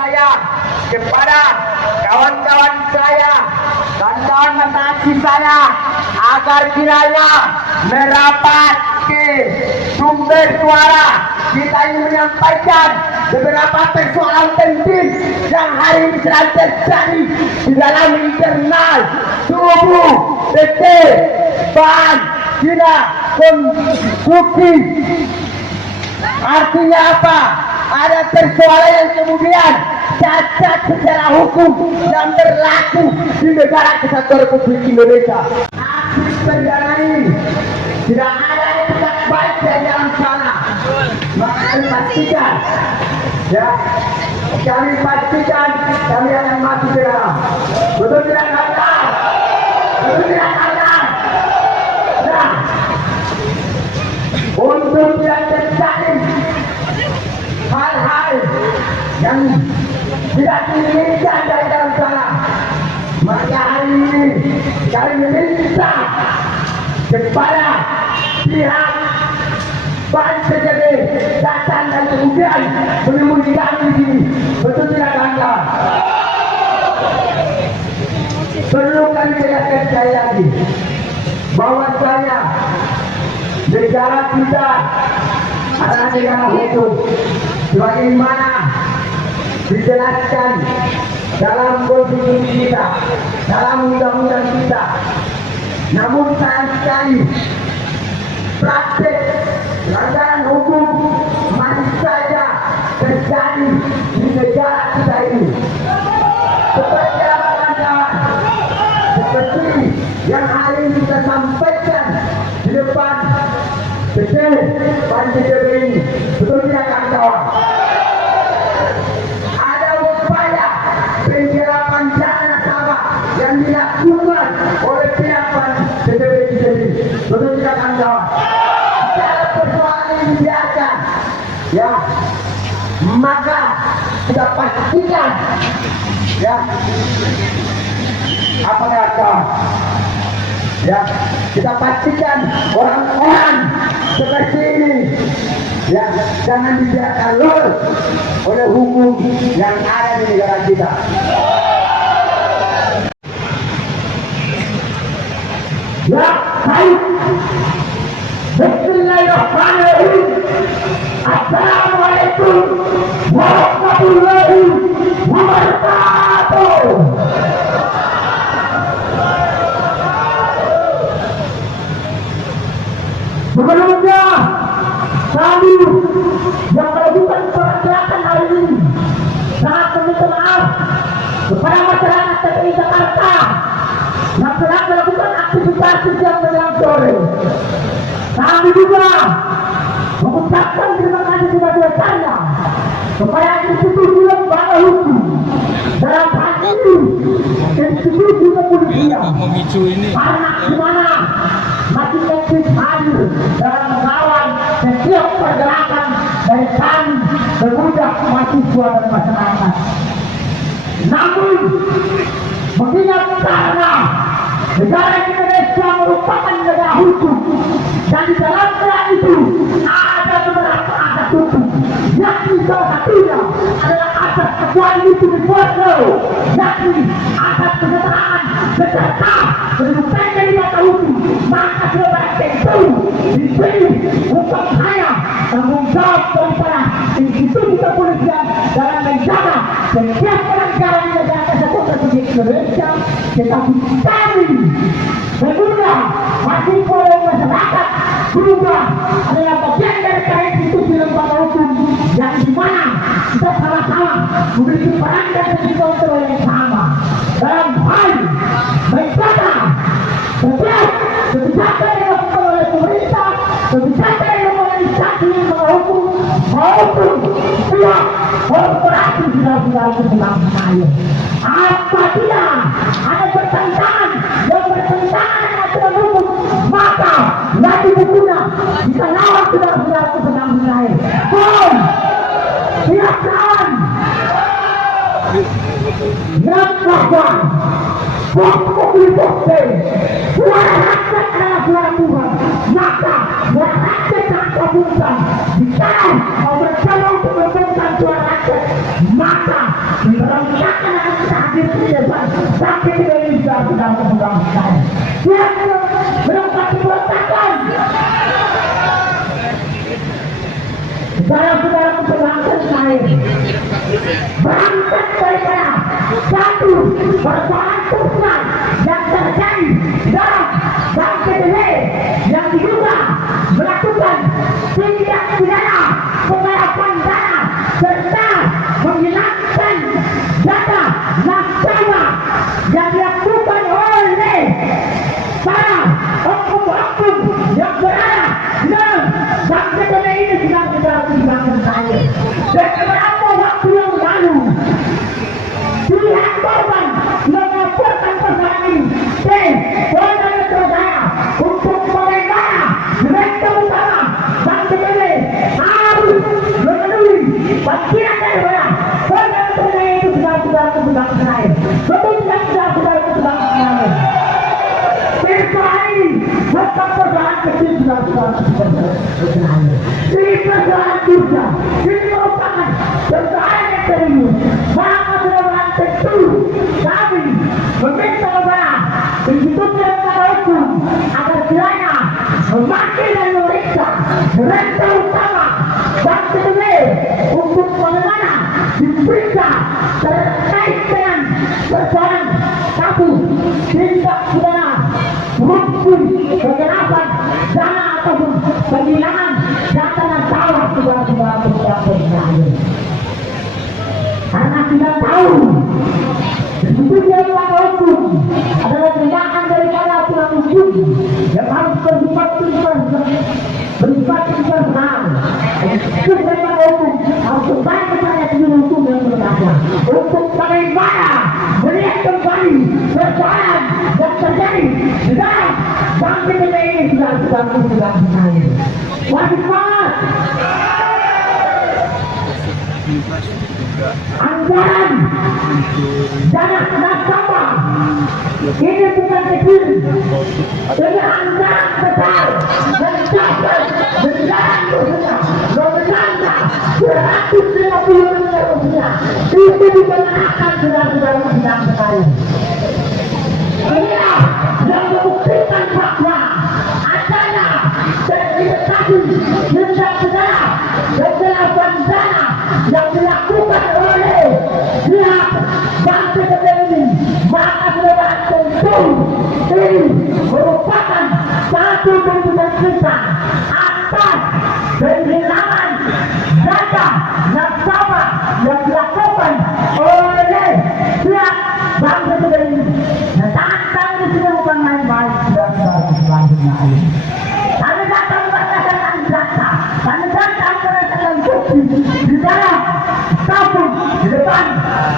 saya kepada kawan-kawan saya dan kawan mentaki saya agar kiranya merapat ke sumber suara. Kita ingin menyampaikan beberapa persoalan penting yang hari ini sedang terjadi di dalam internal tubuh PT Ban Cina Konstruksi. Artinya apa? Ada persoalan yang kemudian cacat secara hukum yang berlaku di negara kesatuan Republik Indonesia. Aksi perdana ini tidak ada etikat baik dari dalam sana. Maka kami pastikan, ya, kami pastikan kami akan mati di dalam. Betul tidak kata? Betul tidak kata? Nah, untuk tidak terjadi hal-hal yang tidak diinginkan dari dalam sana, maka hari ini kami meminta kepada pihak Ban PJB datang dan kemudian menemui kami di sini. Betul tidak kawan-kawan? Perlu kami jelaskan sekali lagi bahwasanya negara kita adalah negara hukum sebagaimana dijelaskan dalam konstitusi kita, dalam undang-undang kita. Namun sayang sekali praktek pelanggaran hukum masih saja terjadi di negara kita ini. Seperti apa kawan-kawan? Seperti yang hari ini kita sampaikan di depan PT Ban PJB ini. Betul tidak kawan-kawan? Ada upaya penggelapan dana nasabah yang dilakukan oleh pihak Ban PJB ini. Betul tidak kawan-kawan? Jika persoalan ini dibiarkan, ya, maka kita pastikan, ya, apa kata? Ya, kita pastikan orang-orang seperti ini, ya, jangan dibiarkan lolos oleh hukum yang ada di negara kita. Ya, baik. Bismillahirrahmanirrahim. Assalamualaikum warahmatullahi wabarakatuh. Sebelumnya kami yang melakukan pergerakan hari ini sangat meminta maaf kepada masyarakat TKI Jakarta yang telah melakukan aktivitas sejak menjelang sore. Kami juga mengucapkan terima kasih sebesar-besarnya kepada institusi lembaga hukum, dalam hal ini institusi kepolisian, karena di mana masih aktif hadir dalam mengawal setiap pergerakan dari kami pemuda, mahasiswa dan masyarakat. Namun mengingat karena negara Indonesia merupakan negara hukum dan di dalamnya itu ada beberapa asas hukum, yakni salah satunya adalah asas equality before law, yakni asas kesetaraan beserta kedudukan dari mata hukum. Maka sebagai tentu dipilih untuk saya tanggung jawab daripada institusi kepolisian dalam menjaga setiap pelanggaran di negara kesatuan Republik Indonesia. Tetapi kami pemuda, mahasiswa dan masyarakat juga adalah bagian dari institusi lembaga hukum yang dimana kita sama-sama memiliki peran dan kontrol yang sama dalam hal menjaga setiap kebijakan yang dilakukan oleh pemerintah, kebijakan yang organisasi lembaga hukum maupun pihak korporasi di dalam keselamatan. Apabila ada pertentangan yang bertentangan dengan aturan hukum, maka nanti bukunya bisa lawan saudara-saudara keselamatan lain. Bom, silakan. Yang bahwa waktu diposting suara rakyat adalah suara Tuhan, maka suara rakyat tak kabulkan. Jika mau berjalan untuk memberikan suara rakyat, maka merangkakkan akan hadir kehidupan sampai dari dalam kemudahan saya. Dia menempati berontakan. Saudara-saudara keberangkatan saya berangkat daripada satu persoalan sosial yang terjadi dalam bangsa ini yang diduga melakukan tindak pidana penggelapan dana serta menghilangkan data nasabah yang dilakukan oleh para oknum-oknum yang berada dalam bangsa ini sedang bangsa saya. Dan beberapa waktu yang lalu pihak korban melaporkan persoalan ini ke Polda Metro Jaya untuk bagaimana mereka utama bangsa ini harus memenuhi panggilan daripada Polda Metro Jaya itu sudah saya. Betul tidak sudah saya. Persoalan ini bukan persoalan kecil sudah ini persoalan juga. Ini merupakan persoalan yang serius. Maka saudara tentu kami meminta kepada institusi lembaga hukum agar kiranya memanggil dan memeriksa direktur utama bangsa ini untuk bagaimana diperiksa terkait dengan persoalan kasus tindak pidana korupsi kegelapan dana ataupun penghilangan data nasabah saudara-saudara. Karena kita tahu institusi lembaga hukum adalah tindakan daripada aturan hukum yang harus bersifat internasional. Institusi lembaga hukum harus kembali kepada aturan hukum yang berlaku untuk bagaimana melihat kembali persoalan yang terjadi di dalam bangsa kita ini sudah saya. Wajib banget. Anggaran dana nasabah ini bukan kecil, ini anggaran besar mencapai nominalnya 150 miliar rupiah. Itu dikenakan saudara-saudara sedang sekali. Inilah yang membuktikan bahwa adanya sertifikasi tindak pidana kegelapan dana yang dilakukan oleh pihak bangsa kita ini. Maka saudara tentu ini merupakan satu tuntutan kita atas penghilangan data nasabah yang dilakukan oleh pihak bangsa kita ini. Dan tangan ini sudah bukan main-main saudara-saudara ini. Kami datang berdasarkan data, kami datang berdasarkan bukti di dalam kampung di depan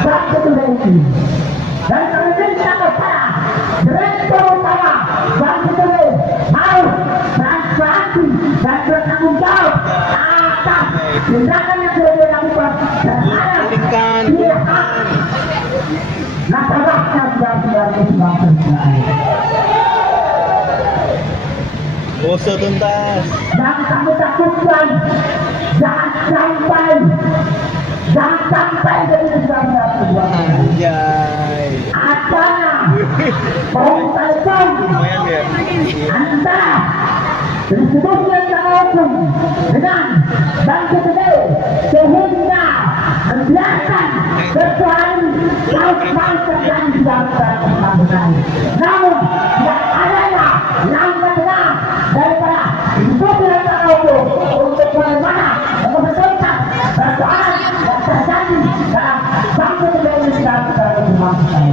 bangsa kita ini. Dan kami minta kepada direktur utama bangsa kita harus transparansi dan bertanggung jawab atas tindakan yang sudah dilakukan terhadap pihak nasabahnya sudah bangsa kita. Oso tuntas. Dan kami takutkan jangan sampai jadi sebuah Anjay. adanya peruntukan Lumayan ya. antara institusi lembaga hukum dengan bangsa kita sehingga membiarkan persoalan laut bangsa yang sudah terlaksana. Namun yang adanya langkah daripada institusi lembaga hukum untuk bagaimana membetulkan persoalan yang terjadi dalam bangsa kita ini sudah terlaksana.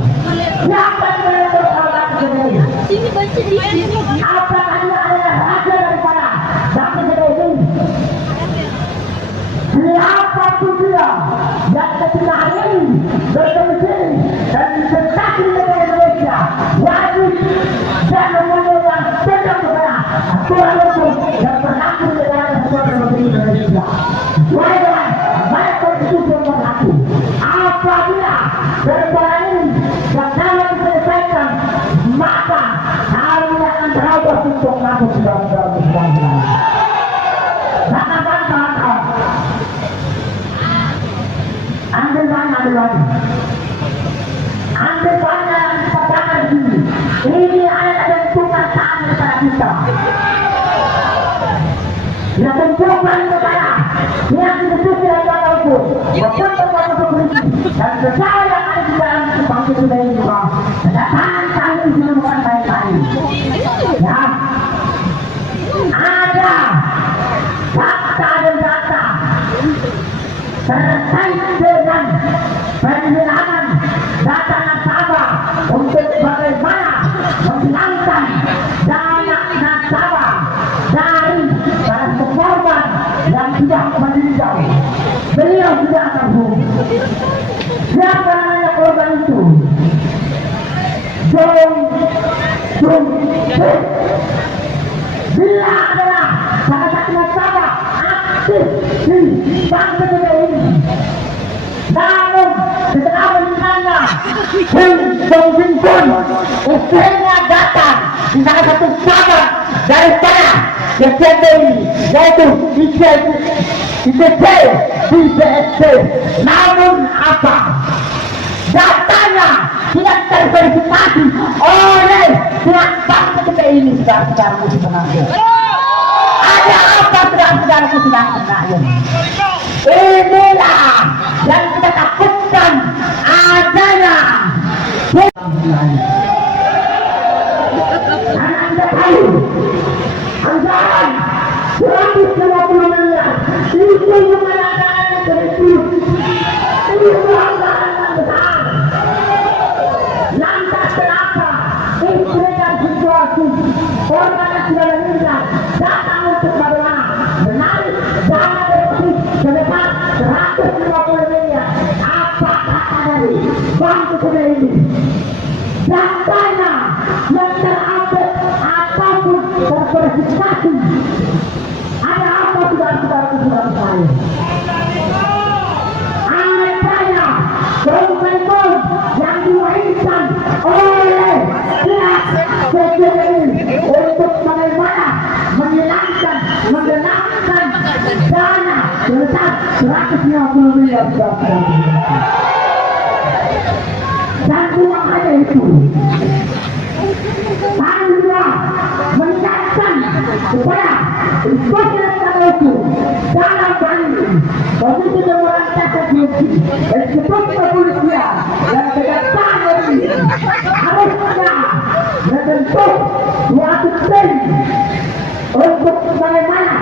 Siapa yang menentukan sendiri? Sini baca di sini. Apa anda adalah raja daripada bangsa kita ini? Siapapun dia yang ketika hari ini berkomitmen dan investasi di negara Indonesia wajib dan memenuhi sedang kepada aturan hukum yang berlaku di negara Kesatuan Republik Indonesia. Sesuai baik konstitusi yang berlaku. Apabila persoalan ini yang dapat diselesaikan, maka kami akan terobos untuk masuk ke dalam persidangan. Ambil mana dulu lagi. Ambil banyak yang kita bakar sini. Ini adalah bentukan tangan kepada kita. Kita tentukan kepada yang ditutupi oleh Tuhan itu. Membentuk waktu berhenti. Dan percaya yang ada di dalam kebangkit kita ini juga. Kedatangan kami itu bukan main-main. Ya. Ada fakta dan data terkait dengan penghilangan data nasabah untuk bagaimana menghilangkan dana nasabah dari para korban yang sudah meninggal. Beliau sudah terhubung. Siapa namanya korban itu? Jong. Dia adalah salah satu nasabah aktif di bank BBI. Namun setelah meninggalnya Jong istrinya datang di salah satu sahabat dari sana BBI, yaitu IBSC. Namun apa? Datanya tidak terverifikasi oleh pihak bank BBI ini, saudara-saudaraku sebenarnya. Ada apa saudara-saudaraku sedang sebenarnya? Inilah yang kita takutkan adanya. Karena kita tahu anggaran 150 miliar itu mengatakan serius. Itu anggaran yang besar. Lantas kenapa istri dan situasi korban yang sudah meninggal datang untuk bagaimana menarik dana deposit sebesar 150 miliar? Apa kata dari bank BBI ini? Datanya yang terupdate ataupun terverifikasi. Ada apa saudara-saudaraku sudah saya? Adanya konventor yang diwariskan oleh pihak BBI untuk bagaimana menghilangkan, menggenapkan dana sebesar 150 miliar. Dan bukan hanya itu, kami juga mengingatkan kepada inspektur itu dalam hal ini Komisi Pemberantasan Korupsi, Institut Kepolisian dan Kejaksaan Negeri harusnya membentuk suatu tim untuk bagaimana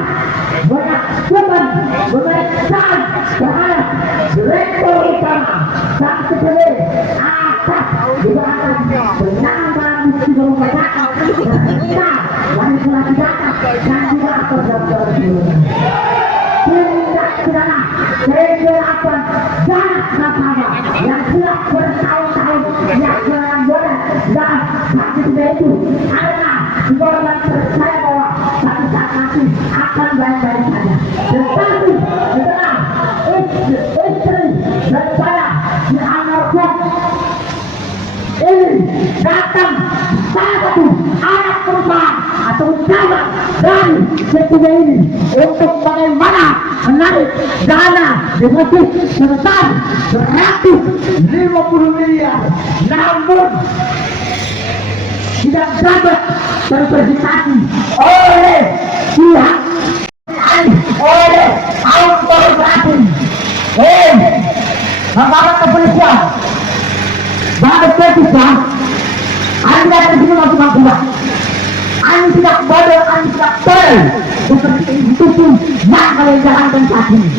menyaksikan pemeriksaan terhadap Direktur Utama Bank BBI atas dugaan pelanggaran bukti pembayaran serta manipulasi data dan juga perbuatan tindak pidana penggelapan dana nasabah yang telah bertahun-tahun yang melanggar dan sakit itu karena golongan percaya bahwa satu saat nanti akan baik-baik saja. Tetapi setelah istri dan saya dianggap ini datang salah satu anak perusahaan atau sahabat dari BBI ini untuk bagaimana menarik dana deposit sebesar 150 miliar, namun tidak dapat terverifikasi oleh pihak oleh autorasi Bapak Kepolisian. Bapak Kepolisian, Anda tidak masuk akurat. Anda tidak bodoh, Anda tidak tol seperti institusi yang kalian jalankan saat ini.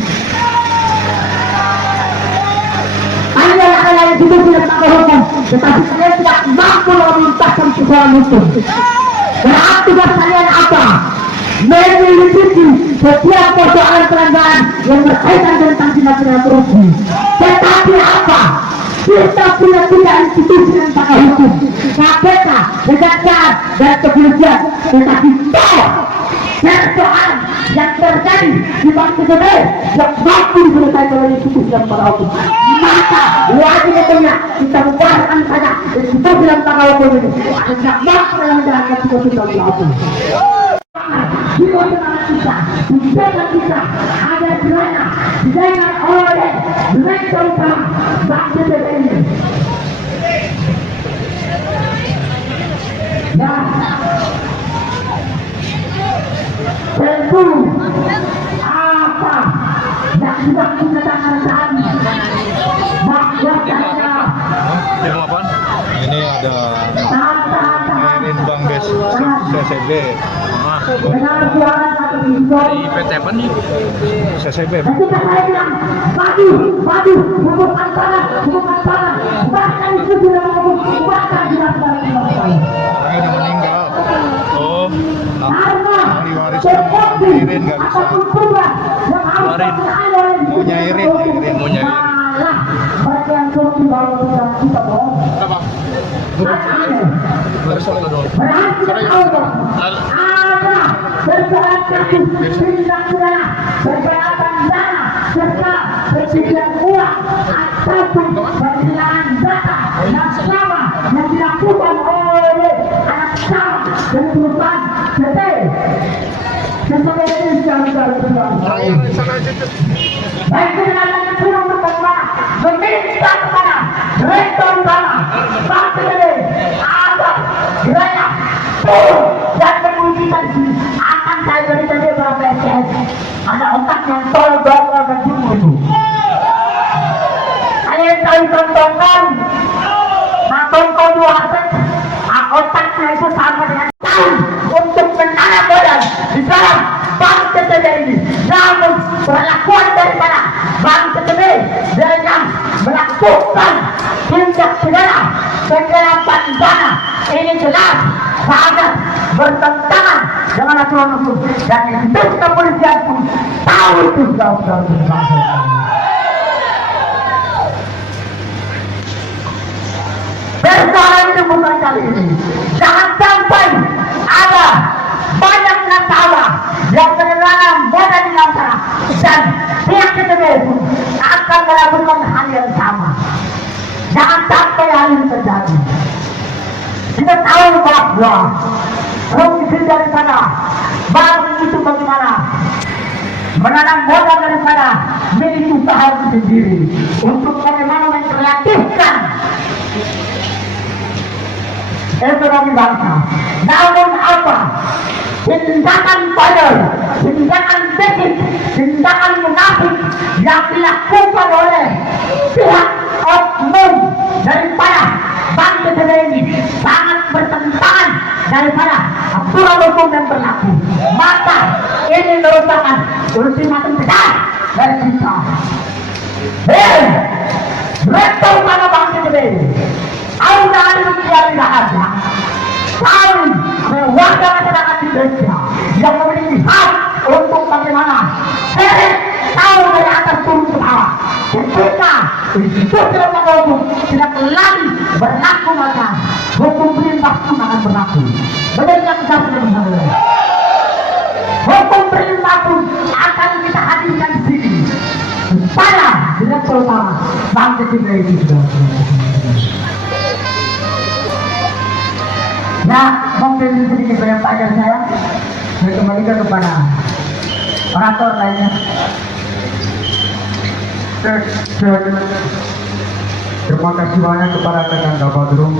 Anda adalah institusi yang tak hukum, tetapi kalian tidak mampu memintakan persoalan hukum. Berarti kalian apa? Menyelidiki setiap persoalan pelanggaran yang berkaitan tentang tindak pidana korupsi. Tetapi apa? Kita punya tiga institusi yang tak hukum, KPK, Kejaksaan, dan Kepolisian. Tetapi persoalan yang terjadi di Bank BBI yang mampu diselesaikan oleh institusi yang tak hukum, maka wajib hukumnya kita membuatkan saja institusi yang tak hukum ini. Tidak mampu yang menjalankan tugas yang tak hukum. kita, di bawah kita ada Gerhana didengar oleh Direktur Utama Bank BBRI. Dan tentu apa yang sudah kita katakan bahwasanya Ini ada Erin Bang Des CCB. dengan suara satu bintang Di PT apa nih? CCB. ketika saya bilang maju, bukan tanah, bahkan itu sudah ngomong, bahkan sudah Orangnya udah meninggal. Oh, karena Diwariskan seperti Irin nggak bisa. ataupun tugas yang harus Irin. dilaksanakan oleh Maunya Irin, maunya Irin. malah mereka yang turun di bawah kita bohong. Berarti Allah ada berjalan kaki tindak pidana pergerakan dana serta pencucian uang ataupun penggunaan data yang sama yang dilakukan oleh anak sama dan perusahaan PT. Sesuai ini jangan baik dengan turun berkembang meminta kepada Direktur Utama Bank BBRI agar Gerhana turun dan mengujikan diri. Akan saya berikan dia berapa SKS. Ada otak yang tol berapa berjumlah itu. Saya tahu tontonan, nah tonton dua aset, otaknya itu sama dengan tahun untuk menanam modal di dalam Bank BBRI. Namun perlakuan daripada Bank BBRI dengan melakukan tindak pidana penggelapan dana ini jelas sangat bertentangan dengan aturan hukum dan itu kepolisian pun tahu itu saudara. Persoalan itu bukan kali ini. Jangan sampai ada banyak nasabah yang menanam modal di dalam sana dan pihak ketiga itu akan melakukan hal yang sama. Jangan sampai hal ini terjadi. Kita tahu bahwa kondisi dari sana baru itu bagaimana menanam modal daripada milik usaha itu sendiri untuk bagaimana mengkreatifkan ekonomi bangsa. Namun apa? Tindakan bandel, tindakan besit, tindakan munafik yang dilakukan oleh pihak oknum daripada Bank BBRI ini sangat bertentangan daripada aturan hukum yang berlaku. Maka ini merupakan ultimatum tegas dari kita. Hei, Direktur Utama Bank BBRI, anda harus tidak ada. Kami warga masyarakat Indonesia yang memiliki hak untuk bagaimana tahu dari atas turun ke bawah. Ketika institusi lembaga hukum tidak lagi berlaku, maka hukum perintah pun akan berlaku. Benar yang kita sudah. Hukum perintah pun akan kita hadirkan di sini supaya Direktur Utama Bank BBRI itu sudah. Nah, mungkin sedikit penyampaian saya kembalikan kepada orator lainnya. Terima kasih banyak kepada Kakang Badrun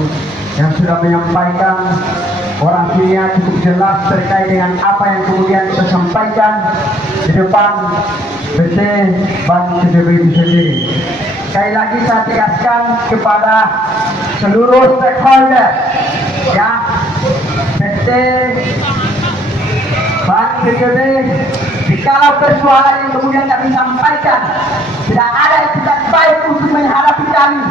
yang sudah menyampaikan orasinya cukup jelas terkait dengan apa yang kemudian kita sampaikan di depan PT Bank BBRI itu sendiri. Sekali lagi saya tegaskan kepada seluruh stakeholder ya, PT Bank BBRI, jikalau persoalan yang kemudian kami sampaikan tidak ada etikat baik untuk menghadapi kami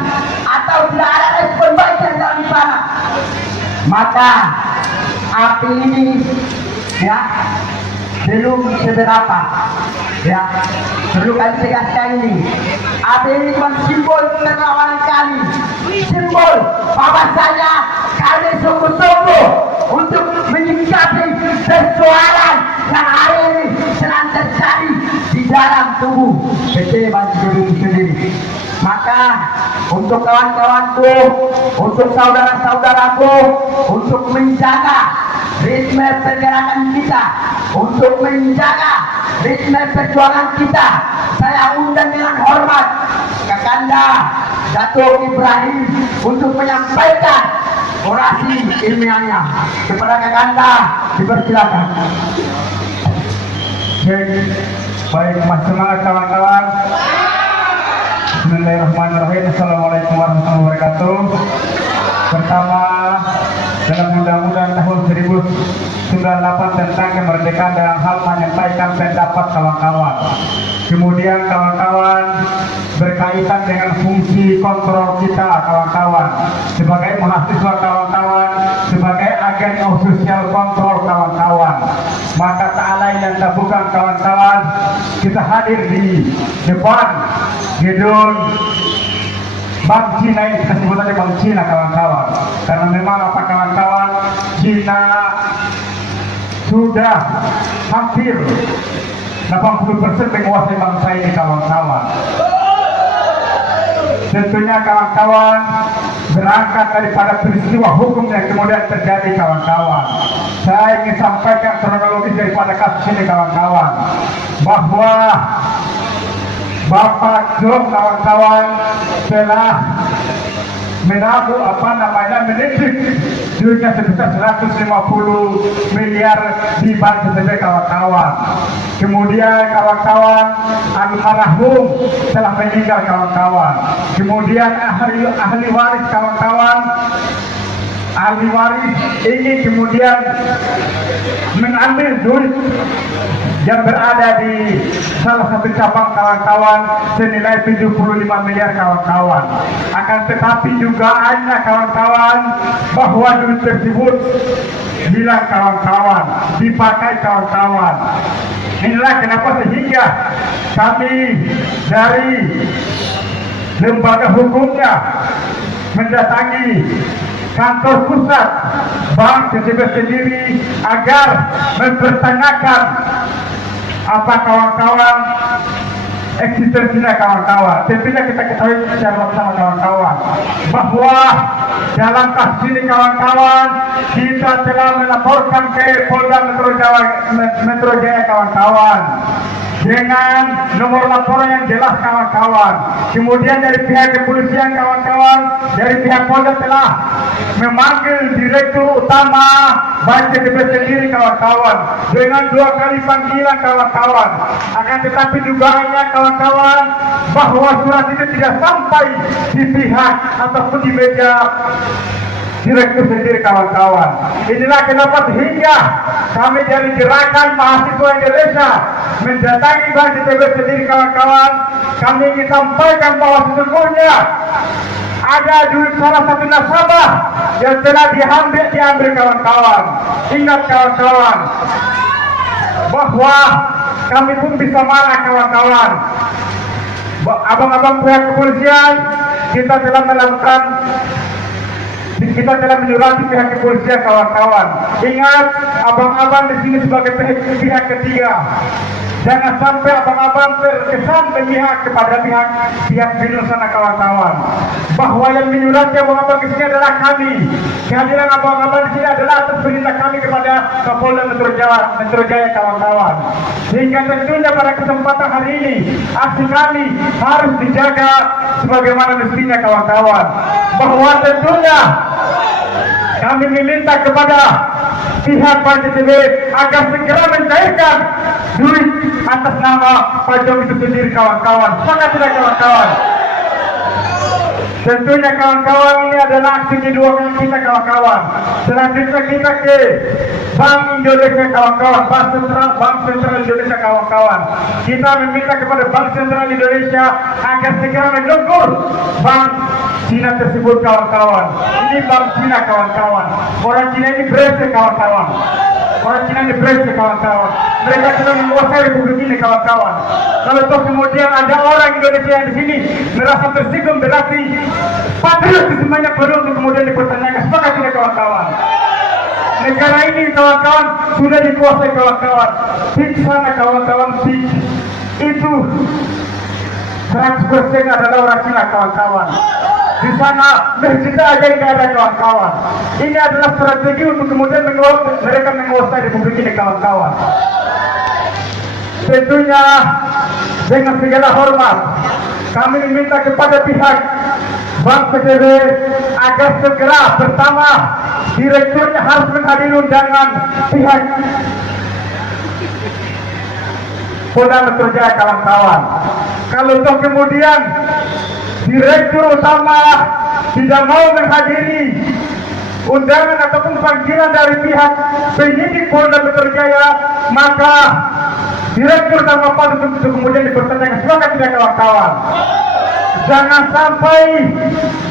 atau tidak ada respon baik yang kami sana, maka api ini ya belum seberapa ya. Perlu kami tegaskan ini, api ini cuma simbol perlawanan kami, simbol bahwasanya kami sungguh-sungguh untuk menyikapi persoalan yang hari ini sedang terjadi di dalam tubuh PT Bank BBRI sendiri. Maka untuk kawan-kawanku, untuk saudara-saudaraku, untuk menjaga ritme pergerakan kita, untuk menjaga ritme perjuangan kita. Saya undang dengan hormat Kakanda Datuk Ibrahim untuk menyampaikan orasi ilmiahnya. Kepada Kakanda dipersilakan. Baik, mas semangat kawan-kawan. Bismillahirrahmanirrahim. Assalamualaikum warahmatullahi wabarakatuh. Pertama, dalam Undang-Undang tahun 1998 tentang kemerdekaan dalam hal menyampaikan pendapat kawan-kawan. Kemudian kawan-kawan berkaitan dengan fungsi kontrol kita kawan-kawan. Sebagai mahasiswa kawan-kawan, sebagai agen sosial kontrol kawan-kawan. Maka tak lain dan tak bukan kawan-kawan, kita hadir di depan gedung Bank Cina ini, kita sebut aja Bank Cina kawan-kawan. Karena memang apa kawan-kawan, Cina sudah hampir 80% menguasai bangsa ini kawan-kawan. Tentunya kawan-kawan berangkat daripada peristiwa hukum yang kemudian terjadi kawan-kawan. Saya ingin sampaikan kronologis daripada kasus ini kawan-kawan, bahwa Bapak Jom kawan-kawan telah menitip duitnya sebesar 150 miliar di bank tersebut kawan-kawan. Kemudian kawan-kawan almarhum telah meninggal kawan-kawan. Kemudian ahli waris kawan-kawan, ahli waris ini kemudian mengambil duit yang berada di salah satu cabang kawan-kawan senilai 75 miliar kawan-kawan. Akan tetapi dugaannya kawan-kawan bahwa duit tersebut hilang kawan-kawan, dipakai kawan-kawan. Inilah kenapa sehingga kami dari lembaga hukumnya mendatangi kantor pusat Bank CCB sendiri agar mempertanyakan apa kawan-kawan eksistensinya kawan-kawan. Tentunya kita ketahui secara bersama kawan-kawan bahwa dalam kasus ini kawan-kawan kita telah melaporkan ke Polda Metro Jaya kawan-kawan dengan nomor laporan yang jelas kawan-kawan. Kemudian dari pihak kepolisian kawan-kawan, dari pihak Polda telah memanggil Direktur Utama Bank CCB sendiri kawan-kawan dengan 2 kali panggilan kawan-kawan. Akan tetapi dugaannya kawan-kawan bahwa surat itu tidak sampai di pihak ataupun di meja Direktur sendiri kawan-kawan. Inilah kenapa sehingga kami dari Gerakan Mahasiswa Indonesia mendatangi Bank CCB sendiri kawan-kawan. Kami ingin sampaikan bahwa sesungguhnya ada duit salah satu nasabah yang telah diambil kawan-kawan. Ingat kawan-kawan bahwa kami pun bisa marah kawan-kawan. Abang-abang pihak kepolisian, kita telah menyurati pihak kepolisian kawan-kawan. Ingat, abang-abang di sini sebagai pihak ketiga. Jangan sampai abang-abang terkesan memihak kepada pihak Binus sana kawan-kawan. Bahwa yang menyurati abang-abang di sini adalah kami. Kehadiran abang-abang di sini adalah atas perintah kami kepada Kapolda Metro Jaya kawan-kawan. Sehingga tentunya pada kesempatan hari ini aksi kami harus dijaga sebagaimana mestinya kawan-kawan. Bahwa tentunya kami meminta kepada pihak Bank CCB agar segera mencairkan duit atas nama Pak Jom itu sendiri kawan-kawan. Sepakat tidak kawan-kawan? Tentunya kawan-kawan ini adalah aksi kedua kita kawan-kawan. Selanjutnya kita ke Bank Indonesia kawan-kawan, Bank Sentral Indonesia kawan-kawan. Kita meminta kepada Bank Sentral Indonesia agar segera menegur Bank Cina tersebut kawan-kawan. Ini Bank Cina kawan-kawan. Orang Cina ini beresek kawan-kawan. Orang Cina ini beresek kawan-kawan. Mereka sudah menguasai Republik ini kawan-kawan. Kalau toh kemudian ada orang Indonesia yang di sini merasa tersinggung, berarti patriotismenya perlu untuk kemudian dipertanyakan. Sepakat tidak kawan-kawan? Negara ini kawan-kawan sudah dikuasai kawan-kawan. Fix sana kawan-kawan, fix. Itu 100% adalah orang Cina kawan-kawan. Di sana kita aja tidak ada kawan-kawan. Ini adalah strategi untuk kemudian mereka menguasai Republik ini kawan-kawan. Tentunya dengan segala hormat kami meminta kepada pihak Bank PTB agar segera bersama direkturnya harus menghadiri undangan pihak Polda Metro Jaya kawan-kawan. Kalau toh kemudian direktur utama tidak mau menghadiri undangan ataupun panggilan dari pihak penyidik Polda Metro Jaya, maka direktur utama patut untuk kemudian dipertanyakan. Semangat tidak kawan-kawan? Jangan sampai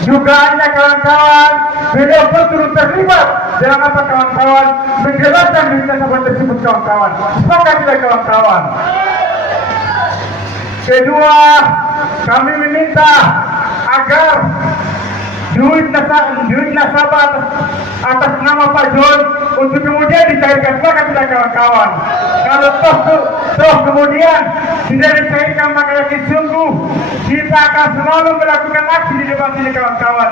dugaannya kawan-kawan beliau pun turut terlibat dalam apa kawan-kawan menjelaskan berita tersebut kawan-kawan. Semangat tidak kawan-kawan? Kedua, kami meminta agar duit nasabah atas nama Pak John untuk kemudian dicairkan. Maka tidak kawan-kawan? Kalau toh kemudian tidak dicairkan, maka yakin sungguh kita akan selalu melakukan aksi di depan sini kawan-kawan.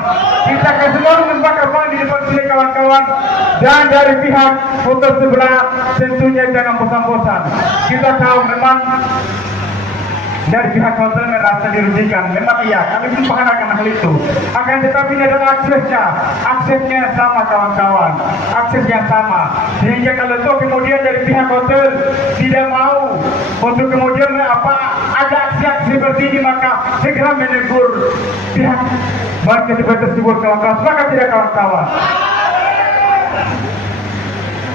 Kita akan selalu membakar bank di depan sini kawan-kawan. Dan dari pihak hotel sebelah tentunya jangan bosan-bosan. Kita tahu memang dari pihak hotel merasa dirugikan. Memang iya, kami pun paham akan hal itu. Akan tetapi ini adalah aksesnya yang sama kawan-kawan, aksesnya sama. Sehingga kalau itu kemudian dari pihak hotel tidak mau untuk kemudian ada aksi-aksi seperti ini, maka segera menegur pihak market tersebut kawan-kawan. Sepakat tidak kawan-kawan?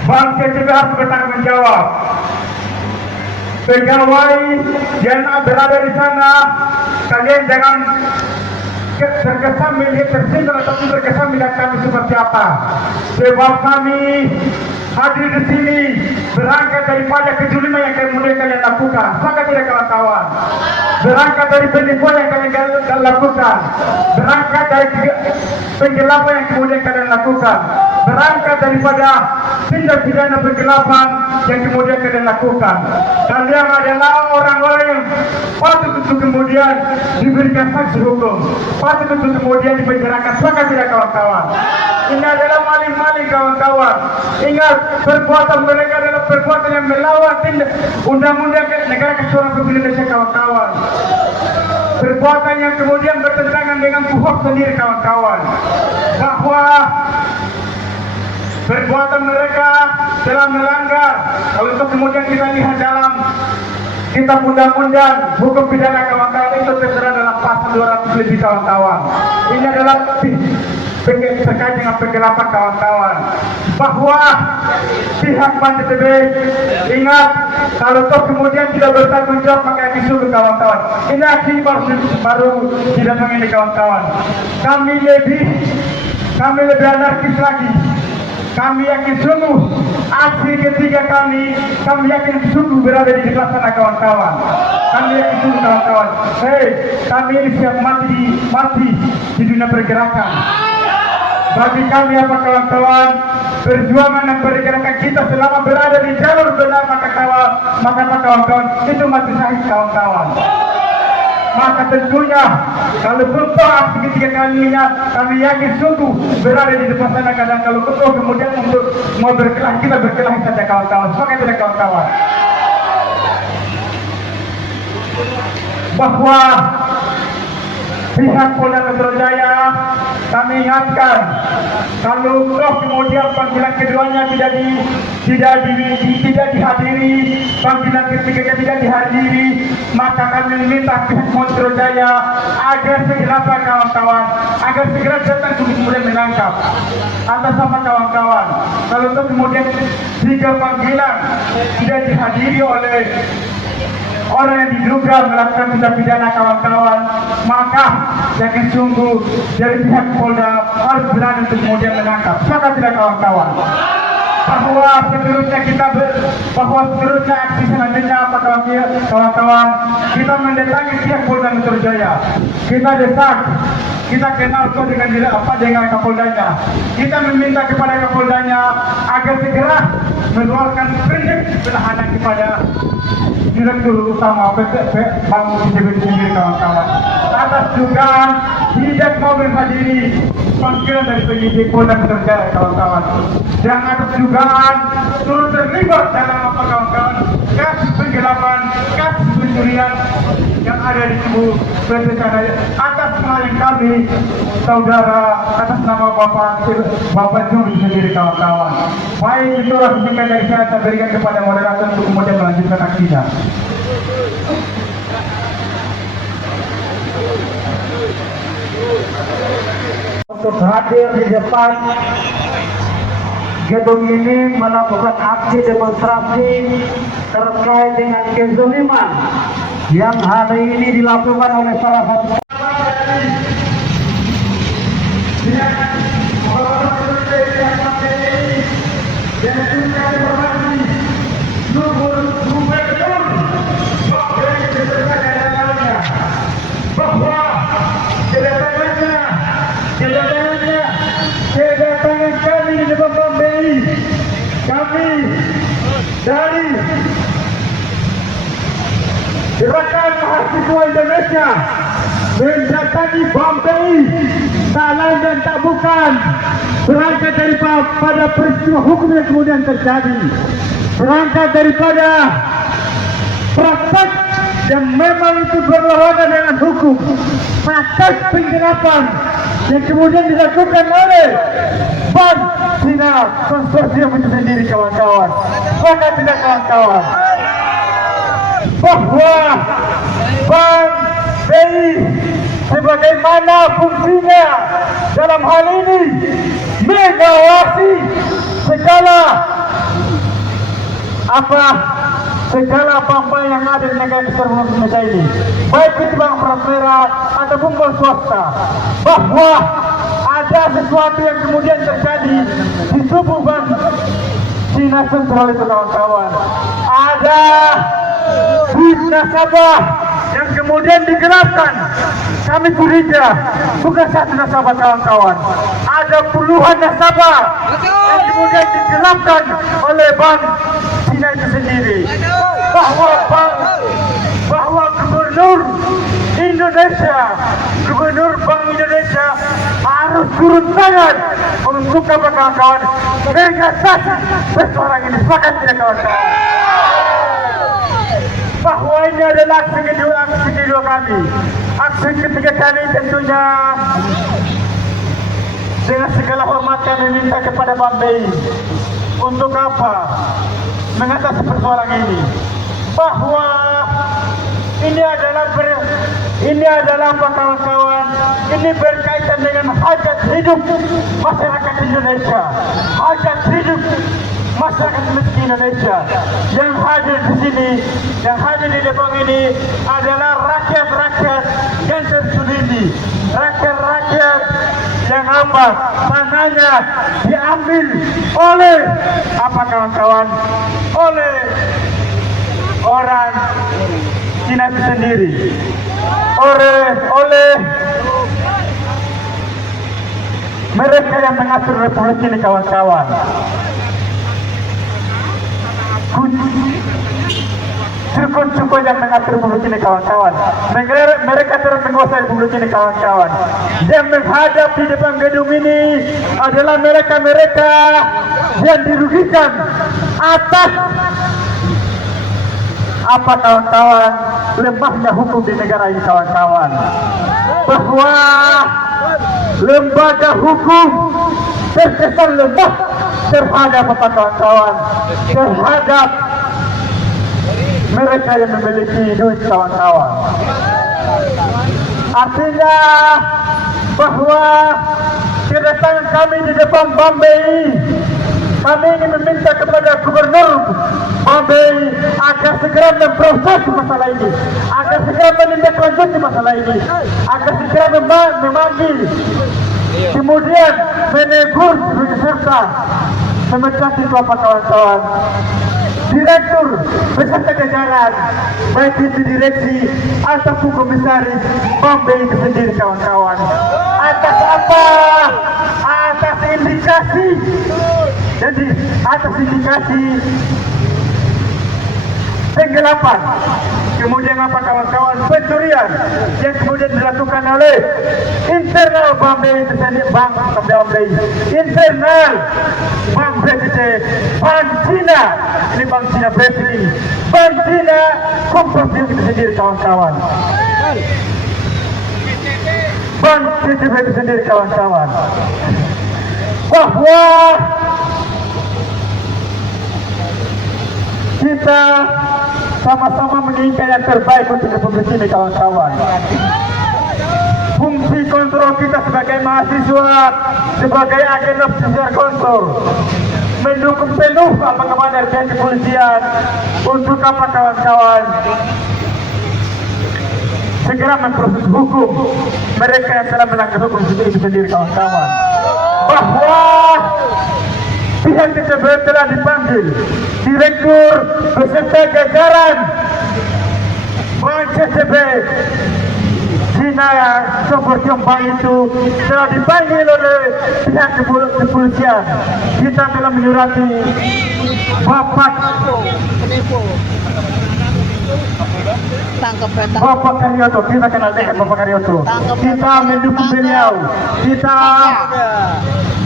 Bank PTB harus bertanggung jawab. Pegawai yang berada di sana, kalian jangan terkesan melihat tersinggung ataupun terkesan melihat kami seperti apa. Sebab kami hadir di sini berangkat daripada kejuliman yang kemudian kalian lakukan. Maka tidak kawan-kawan, berangkat dari penipuan yang kalian lakukan, berangkat dari penggelapan yang kemudian kalian lakukan, berangkat daripada tindak pidana penggelapan yang kemudian kalian lakukan. Kalian adalah orang-orang yang patut untuk kemudian diberikan sanksi hukum, patut untuk kemudian dipenjarakan. Maka tidak kawan-kawan? Ini adalah maling-maling kawan-kawan. Ingat, perbuatan mereka adalah perbuatan yang melawan undang-undang negara kesatuan Republik Indonesia kawan-kawan. Perbuatan yang kemudian bertentangan dengan KUHP sendiri kawan-kawan. Bahwa perbuatan mereka telah melanggar. Kalau itu kemudian kita lihat dalam kitab undang-undang hukum pidana kawan-kawan, itu tertera dalam pasal 200 lebih kawan-kawan. Ini adalah terkait dengan penggelapan kawan-kawan. Bahwa pihak Bank PTB ingat, kalau toh kemudian tidak bertanggung jawab, maka disuruh kawan-kawan. Ini aksi baru tidak mengenai kawan-kawan. Kami lebih anarkis lagi. Kami yakin sungguh aksi ketiga kami yakin sungguh berada di sebelah sana kawan-kawan. Kami yakin sungguh kawan-kawan. Kami ini siap mati di dunia pergerakan. Bagi kami apa kawan-kawan, perjuangan dan pergerakan kita selama berada di jalur benar, maka kawan-kawan itu mati syahid kawan-kawan. Maka tentunya kalau contoh aksi ketiga kalinya, kami yakin sungguh berada di depan sana. Kadang kalau contoh kemudian untuk mau berkelahi, kita berkelahi saja kawan-kawan. Sepakat tidak kawan-kawan? Bahwa pihak Polda Metro Jaya, kami ingatkan, kalau toh kemudian panggilan keduanya tidak dihadiri, panggilan ketiganya tidak dihadiri, maka kami meminta pihak Metro Jaya agar segera kawan-kawan, agar segera datang untuk kemudian menangkap. Atas sama kawan-kawan, kalau toh kemudian 3 panggilan tidak dihadiri oleh orang yang diduga melakukan tindak pidana kawan-kawan, maka yakin sungguh dari pihak Polda harus berani untuk kemudian menangkap. Maka tidak kawan-kawan? Bahwa seterusnya aksi selanjutnya apa kawan-kawan? Kita mendatangi pihak Polda Metro Jaya. Kita desak, kita kenal kok dengan Kapoldanya. Kita meminta kepada Kapoldanya agar segera mengeluarkan prinsip penahanan kepada Direktur Utama PT Bank Independen sendiri kawan-kawan. Atas dugaan tidak mau menghadiri panggilan dari penyidik Polda Metro Jaya kawan-kawan. Dan atas dugaan turut terlibat dalam apa kawan-kawan kasus penggelapan, kasus pencurian yang ada di tubuh PT Canaya. Atas klien kami, saudara, atas nama Bapak Juri sendiri kawan-kawan. Baik, itulah singkat dari saya berikan kepada moderator untuk kemudian melanjutkan aksinya. Untuk hadir di depan gedung ini melakukan aksi demonstrasi terkait dengan kezaliman yang hari ini dilakukan oleh salah satu kedatangan kami di depan Bank BI, kami dari Gerakan Mahasiswa Indonesia mendatangi Bank BI tak lain dan tak bukan berangkat daripada peristiwa hukum yang kemudian terjadi, berangkat daripada praktek yang memang itu berlawanan dengan hukum, praktek penggelapan yang kemudian dilakukan oleh Bank Sinar Konsorsium itu sendiri kawan-kawan. Maka tidak kawan-kawan bahwa Bank BI sebagaimana fungsinya dalam hal ini mengawasi segala bank-bank yang ada di negara kesatuan Indonesia ini, baik itu bank pramerah ataupun bank swasta, bahwa ada sesuatu yang kemudian terjadi di tubuh Bank Cina Sentral itu kawan-kawan. Ada duit nasabah yang kemudian digelapkan. Kami curiga bukan satu nasabah kawan-kawan, ada puluhan nasabah yang kemudian digelapkan oleh Bank Cina itu sendiri. Bahwa Gubernur Indonesia, Gubernur Bank Indonesia harus turun tangan untuk kawan-kawan mengatasi persoalan ini. Sepakat tidak kawan-kawan? Bahwa ini adalah aksi kedua kami. Aksi ketiga kami tentunya dengan segala hormat kami minta kepada Bank BI untuk apa? Mengatasi persoalan ini. Bahwa ini adalah apa kawan-kawan? Ini berkaitan dengan hajat hidup masyarakat Indonesia, hajat hidup masyarakat miskin Indonesia. Yang hadir di sini, yang hadir di Depok ini adalah rakyat-rakyat yang tersuliti, rakyat-rakyat yang apa tanahnya diambil oleh apa kawan-kawan? Oleh orang Cina itu sendiri, oleh mereka yang mengatur republik ini kawan-kawan. Suku-suku yang mengatur republik ini kawan-kawan, mereka terus menguasai republik ini kawan-kawan. Yang menghadap di depan gedung ini adalah mereka-mereka yang dirugikan atas apa kawan-kawan? Lemahnya hukum di negara ini kawan-kawan. Bahwa lembaga hukum terkesan lemah terhadap apa kawan-kawan? Terhadap mereka yang memiliki duit kawan-kawan. Artinya bahwa kedatangan kami di depan Bank BI, kami ingin meminta kepada Gubernur Bank BI agar segera memproses masalah ini, agar segera menindaklanjuti masalah ini, agar segera memanggil, kemudian menegur serta memecah itu apa kawan-kawan? Direktur beserta jajaran, baik itu direksi ataupun komisaris Bank BI itu sendiri kawan-kawan. Atas apa? Atas indikasi. Jadi atas indikasi penggelapan, kemudian apa kawan-kawan, pencurian yang kemudian dilakukan oleh internal Bambei itu sendiri, Bank Bambei, internal Bank BCC, Bank Cina, ini Bank Cina BCI, Bank Cina konsorsium itu sendiri kawan-kawan. Bank BCC itu sendiri kawan-kawan. Bahwa kita sama-sama menginginkan yang terbaik untuk Republik ini kawan-kawan. Fungsi kontrol kita sebagai mahasiswa, sebagai agen ofisial kontrol, mendukung penuh apa dari pihak kepolisian untuk apa kawan-kawan segera memproses hukum mereka yang telah melanggar hukum itu sendiri kawan-kawan. Bahwa pihak TCB telah dipanggil, direktur beserta jajaran Bank TCB Cina konsorsium bank itu telah dipanggil oleh pihak kepolisian. Kita telah menyurati Bapak Karyoto, kita kenal dengan Bapak Karyoto. Kita mendukung beliau. Kita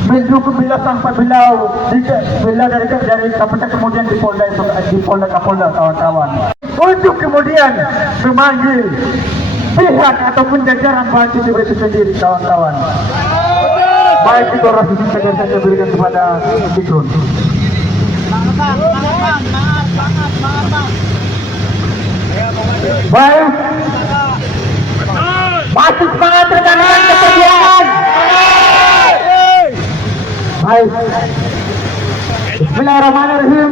mendukung beliau sampai beliau dari KPK kemudian di Polda Kapolda kawan-kawan. Untuk kemudian memanggil pihak ataupun jajaran Bank TCB itu sendiri kawan-kawan. Baik itu orasi saja saya berikan kepada Dikron. Baik, masih semangat rekan-rekan kepergian. Baik, Bismillahirrahmanirrahim.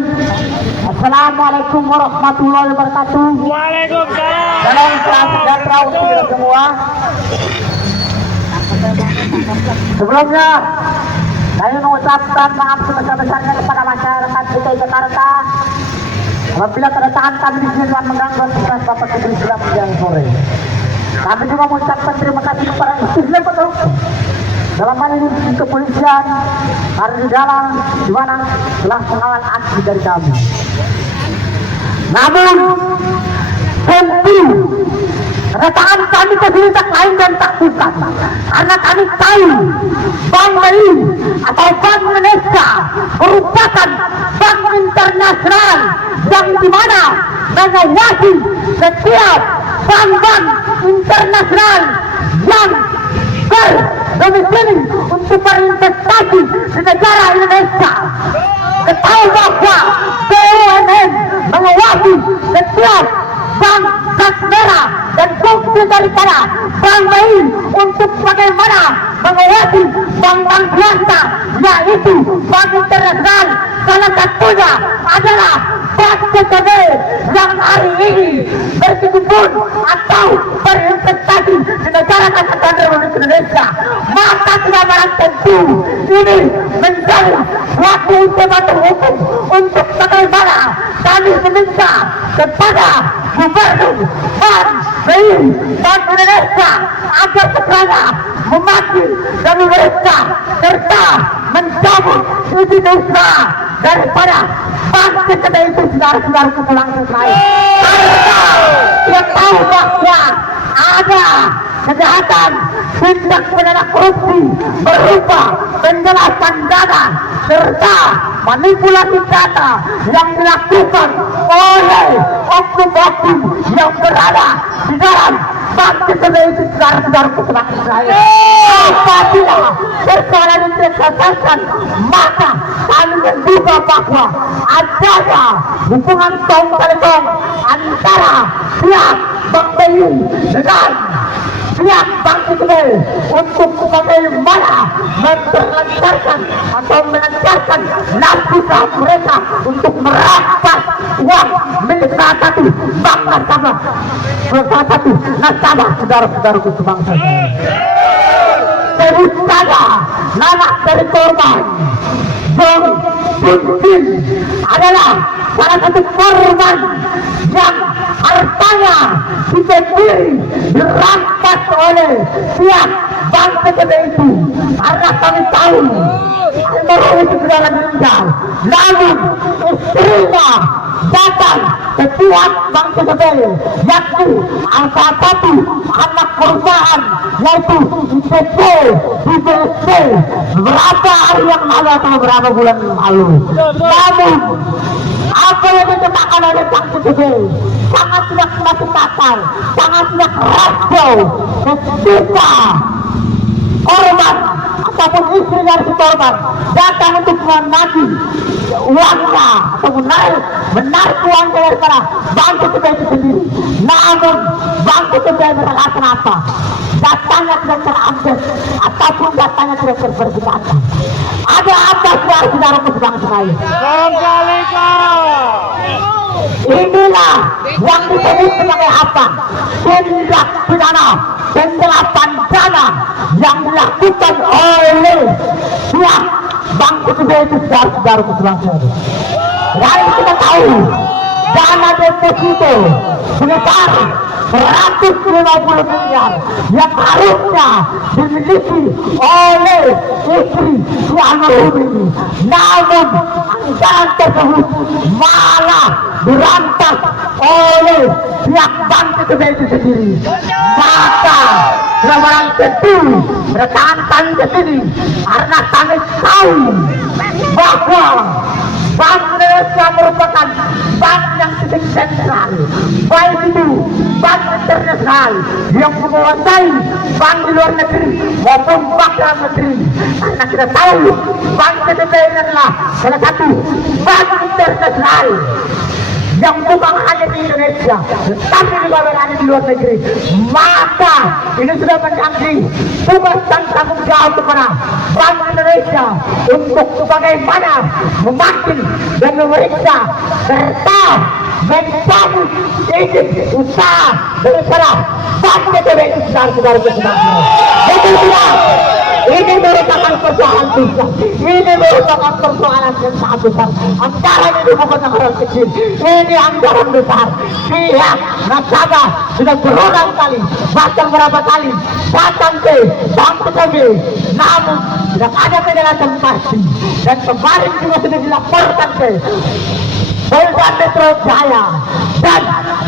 Assalamualaikum warahmatullahi wabarakatuh. Waalaikumsalam. Salam sejahtera untuk kita semua. Sebelumnya, saya mengucapkan maaf sebesar-besarnya kepada masyarakat DKI Jakarta apabila kedatangan kami di sini telah mengganggu aktivitas Bapak Kepri Islam siang sore. Kami juga mengucapkan terima kasih kepada Islam Betul dalam hal ini di kepolisian, ada di dalam di mana telah mengawal aksi dari kami. Namun, tentu kedatangan kami ke sini tak lain dan tak bukan karena kami tahu Bank BI atau Bank Indonesia merupakan bank internasional yang dimana mengawasi setiap bank-bank internasional yang berdomisili untuk berinvestasi di negara Indonesia. Ketahui bahwa BUMN mengawasi setiap bank kas merah dan fungsi daripada Bank BI untuk bagaimana mengawasi bank-bank swasta, yaitu bank internasional. Salah satunya adalah Bank TCB yang hari ini berkecimpung atau berinvestasi di negara Kesatuan Republik Indonesia. Maka tidak barang tentu ini menjadi suatu ultimatum hukum untuk bagaimana kami meminta kepada Gubernur Bank BI Bank Indonesia agar segera memanggil dan memeriksa serta mencabut izin usaha daripada Bank TCB itu saudara-saudara kepulang lain. Karena dia tahu bahwa ada kejahatan tindak pidana korupsi berupa penjelasan dana serta manipulasi data yang dilakukan oleh oknum-oknum yang berada di dalam Bank TCB itu saudara-saudara kepulang lain. Apabila persoalan itu diselesaikan, maka kami menduga bahwa adanya hubungan tong kali tong antara pihak Bank BI dengan pihak Bank TCB untuk bagaimana memperlancarkan atau melancarkan nafsu mereka untuk merampas uang milik salah satu bank nasabah, salah satu nasabah saudara-saudaraku sebangsa. Sebut saja nama dari korban John Pimpin adalah salah satu korban yang hartanya dirampas oleh pihak Bank TCB itu. Karena kami tahu almarhum itu sudah lagi meninggal. Namun istrinya datang ke pihak Bang Sebel, yakni salah satu anak perusahaan yaitu IPC, IBSP berapa hari yang lalu atau berapa bulan yang lalu. Namun apa yang dikatakan oleh Bang Sebel sangat tidak masuk akal, sangat tidak rasional ketika korban ataupun istri dari si korban datang untuk menagih uangnya atau menarik uangnya daripada Bang Sebel itu sendiri. Namun Bang Sebel beralasan apa? Datanya tidak terupdate ataupun datanya tidak terverifikasi. Ada apa saudara sedang sekali? Inilah yang disebut sebagai apa? Tindak pidana penggelapan dana yang dilakukan oleh pihak Bang Sebel itu saudara sebangsa. Dan kita tahu dana deposito sebesar 150 miliar yang harusnya dimiliki oleh istri si almarhum ini. Namun anggaran tersebut malah dirampas oleh pihak Bang Sebel itu sendiri. Maka barang tentu rekan kami ke sini karena kami tahu bahwa Bank Indonesia merupakan bank yang titik sentral, baik itu bank internasional yang menguasai bank di luar negeri maupun bank dalam negeri. Karena kita tahu Bank Sebel adalah salah satu bank internasional yang bukan hanya di Indonesia, tapi juga berada di luar negeri. Maka ini sudah menjadi tugas dan tanggung jawab kepada Bank Indonesia untuk bagaimana memanggil dan memeriksa serta mencabut izin usaha daripada Bank Sebel itu saudara-saudara sekalian. Betul tidak? Ini merupakan persoalan besar. Ini merupakan persoalan yang sangat besar. Anggaran ini bukan anggaran kecil. Ini anggaran besar. Pihak nasabah sudah berulang kali, bahkan berapa kali datang ke Bank Sebel, namun tidak ada penjelasan pasti. Dan kemarin juga sudah dilaporkan ke Polda Metro Jaya dan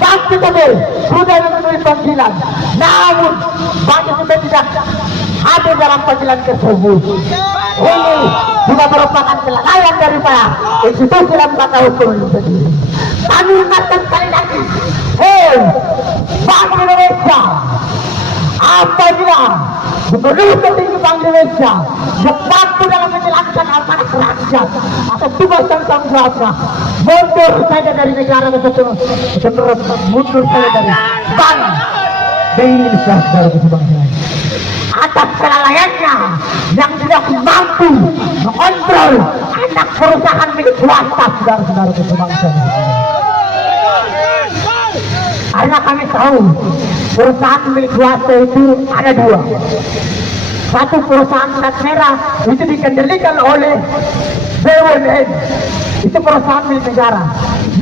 Bank Sebel sudah memenuhi panggilan. Namun Bank Sebel tidak ada dalam panggilan tersebut. Ini juga merupakan kelalaian daripada institusi lembaga hukum itu sendiri. Kami ingatkan sekali lagi, Bank Indonesia, apabila Gubernur Tertinggi Bank Indonesia berbantu dalam menjalankan amanah rakyat atau tugas dan tanggung jawabnya, mundur saja dari negara tersebut, mundur saja dari bank Indonesia atas kelalaiannya yang tidak mampu mengontrol anak perusahaan milik swasta, saudara-saudara sebangsa. Karena kami tahu perusahaan milik swasta itu ada dua. Satu perusahaan plat merah itu dikendalikan oleh BUMN, itu perusahaan milik negara.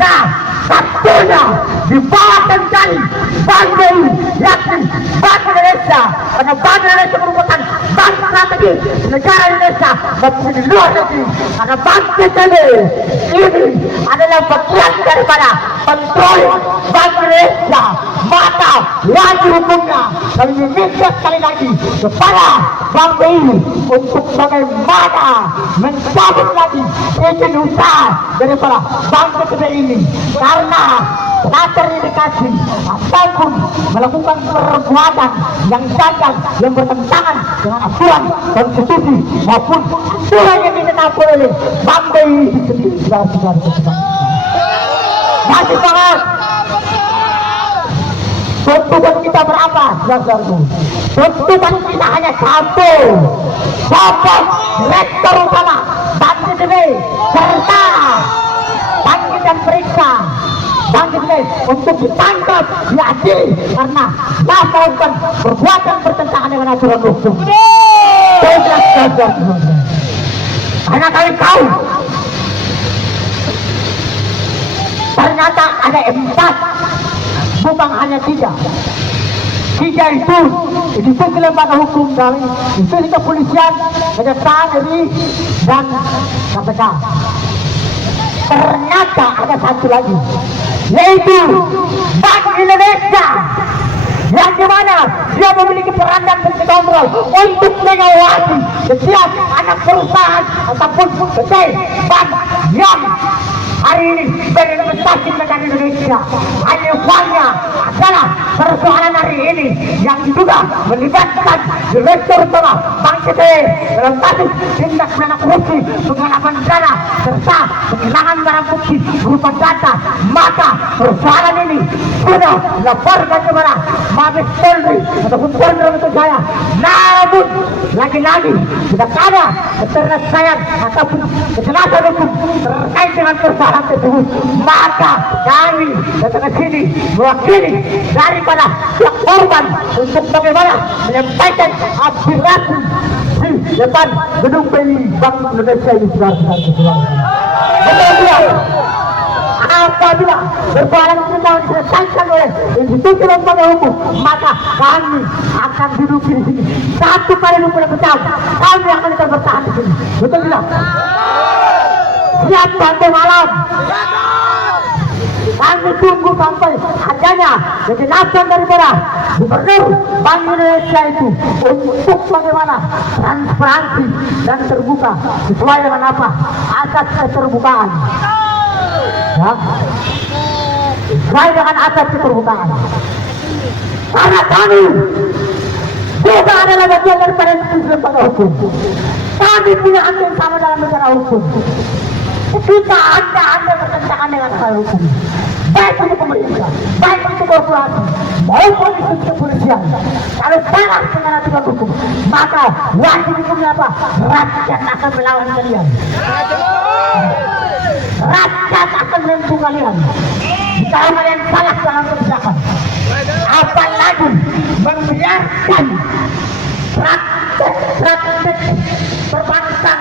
Nah, satunya di bawah kendali Bank BI, yakni Bank Indonesia. Karena Bank Indonesia merupakan bank strategis negara Indonesia maupun di luar negeri. Karena Bank Sebel ini adalah bagian daripada kontrol Bank Indonesia. Maka wajib hukumnya kami meminta sekali lagi kepada Bank BI untuk bagaimana mencabut lagi izin usaha daripada Bank Sebel ini. Karena telah terindikasi ataupun melakukan perbuatan yang gagal, yang bertentangan dengan aturan konstitusi maupun aturan yang ditetapkan oleh Bank BI sendiri. Masih sangat tuntutan kita berapa? Tuntutan kita hanya satu, bapak Direktur Utama Bank Sebel serta panggil dan periksa Bank Sebel untuk ditangkap, diadili karena telah melakukan perbuatan bertentangan dengan aturan hukum. Karena kami tahu ternyata ada 4, bukan hanya 3. Tiga itu lembaga hukum kami, institusi kepolisian, kejaksaan RI dan KPK. Ternyata ada satu lagi, yaitu Bank Indonesia, yang dimana dia memiliki peranan dan kontrol untuk mengawasi setiap anak perusahaan ataupun PT bank yang hari ini berinvestasi di negara Indonesia. Hanya adalah persoalan hari ini yang diduga melibatkan direktur utama Bank CTE dalam kasus tindak pidana korupsi, penggelapan dana serta penghilangan barang bukti berupa data. Maka persoalan ini sudah dilaporkan kepada Mabes Polri ataupun Polda Metro Jaya. Namun lagi-lagi tidak ada keterkaitan ataupun kejelasan hukum terkait dengan persoalan tersebut. Maka kami datang ke sini mewakili daripada pihak korban untuk bagaimana menyampaikan aspirasi di depan gedung BNI Bank Indonesia ini. Apabila persoalan kita diselesaikan oleh institusi lembaga hukum, maka kami akan duduk di sini satu kali lupa bertahan. Kami akan tetap bertahan di sini. Betul tidak? Siap sampai malam. Kami tunggu sampai adanya kejelasan daripada Gubernur Bank Indonesia itu untuk bagaimana transparansi dan terbuka sesuai dengan apa asas keterbukaan. Ya, sesuai dengan asas keterbukaan. Karena kami juga adalah bagian daripada institusi lembaga hukum. Kami punya hak yang sama dalam negara hukum. Kita anda bertentangan dengan negara hukum, baik untuk pemerintah, baik untuk korporasi, maupun institusi kepolisian. Kalau salah dengan aturan hukum, maka wajib hukumnya apa? Rakyat akan melawan kalian. Rakyat akan melempung kalian. Jika kalian salah dalam kebijakan, apalagi membiarkan praktek perbankan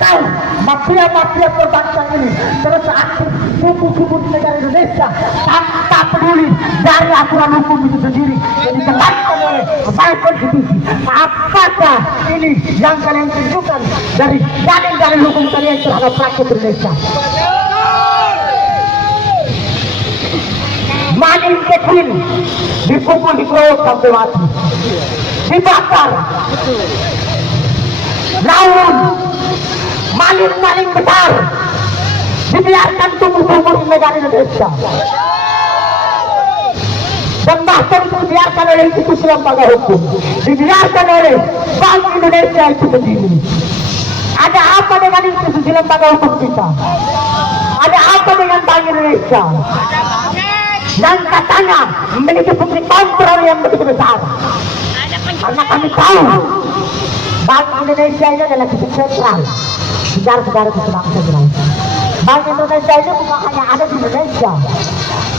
atau mafia-mafia perbankan ini terus aktif suku-suku di negara Indonesia tanpa peduli dari aturan hukum itu sendiri yang dikeluarkan oleh pemain konstitusi. Apakah ini yang kalian tunjukkan dari dalil-dalil hukum kalian terhadap rakyat Indonesia? Maling kecil dipukul, dikeroyok sampai mati, dibakar. Namun maling-maling besar dibiarkan tumbuh-tumbuh di negara Indonesia, dan bahkan dibiarkan oleh institusi lembaga hukum, dibiarkan oleh Bank Indonesia itu sendiri. Ada apa dengan institusi lembaga hukum kita? Ada apa dengan Bank Indonesia yang katanya memiliki fungsi kontrol yang begitu besar? Karena kami tahu Bank Indonesia ini adalah titik sentral negara-negara keselamatan federal. Bank Indonesia ini bukan hanya ada di Indonesia,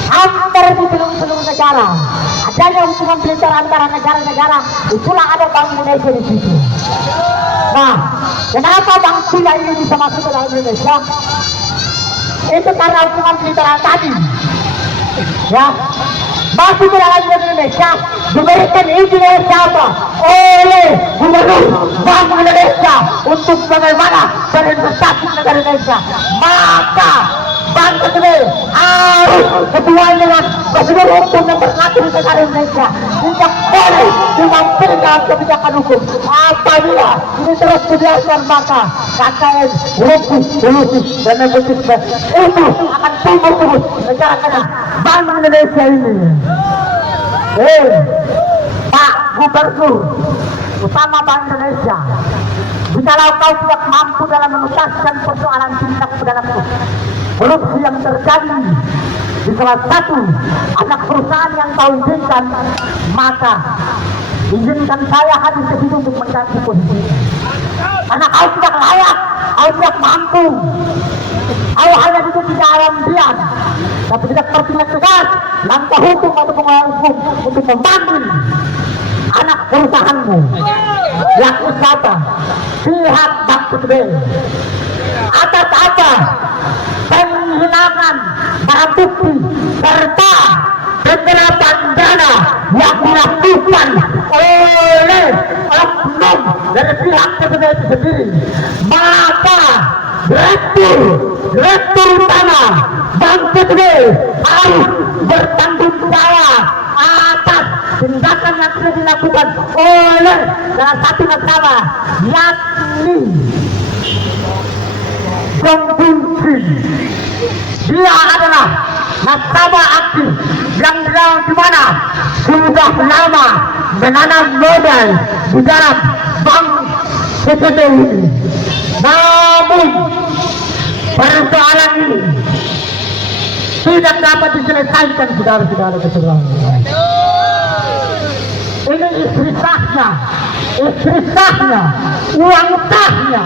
hampir di seluruh negara. Adanya hubungan militer antara negara-negara, itulah ada Bank Indonesia di situ. Nah, kenapa Bank Cina ini bisa masuk ke dalam Indonesia? Itu karena hubungan militer tadi. Ya, masuk ke dalam Indonesia diberikan izin oleh siapa? Oleh Gubernur Bank Indonesia untuk bagaimana berinvestasi di negara Indonesia. Maka Bank tersebut harus sesuai dengan prosedur hukum yang berlaku di negara Indonesia. Tidak boleh dimampir dalam kebijakan hukum. Apabila ini terus dibiarkan, maka KKN, hukum, solusi, dan nepotisme itu akan tumbuh-tumbuh negara-negara Bank Indonesia ini. Pak Gubernur utama Bank Indonesia, jikalau kau tidak mampu dalam menuntaskan persoalan tindak pidana korupsi yang terjadi di salah satu anak perusahaan yang kau izinkan, maka izinkan saya hadir ke situ untuk mengganti posisi. Karena kau tidak layak, kau tidak mampu, kau hanya duduk di dalam diam, tapi tidak bertindak tegas langkah hukum atau pengolahan hukum untuk memanggil anak perusahaanmu yang siapa? Pihak Bank Tersebut. Atas apa? Penghilangan barang bukti serta penggelapan dana yang dilakukan oleh oknum dari pihak PTB itu sendiri, maka direktur utama Bank PTB harus bertanggung jawab atas tindakan yang sudah dilakukan oleh salah satu nasabah, yakni Jonggunsin. Dia adalah nasabah aktif yang di mana sudah lama menanam modal di dalam Bank PTB ini. Namun persoalan ini tidak dapat diselesaikan, saudara-saudara keseluruhan. Ini istri sahnya, uang sahnya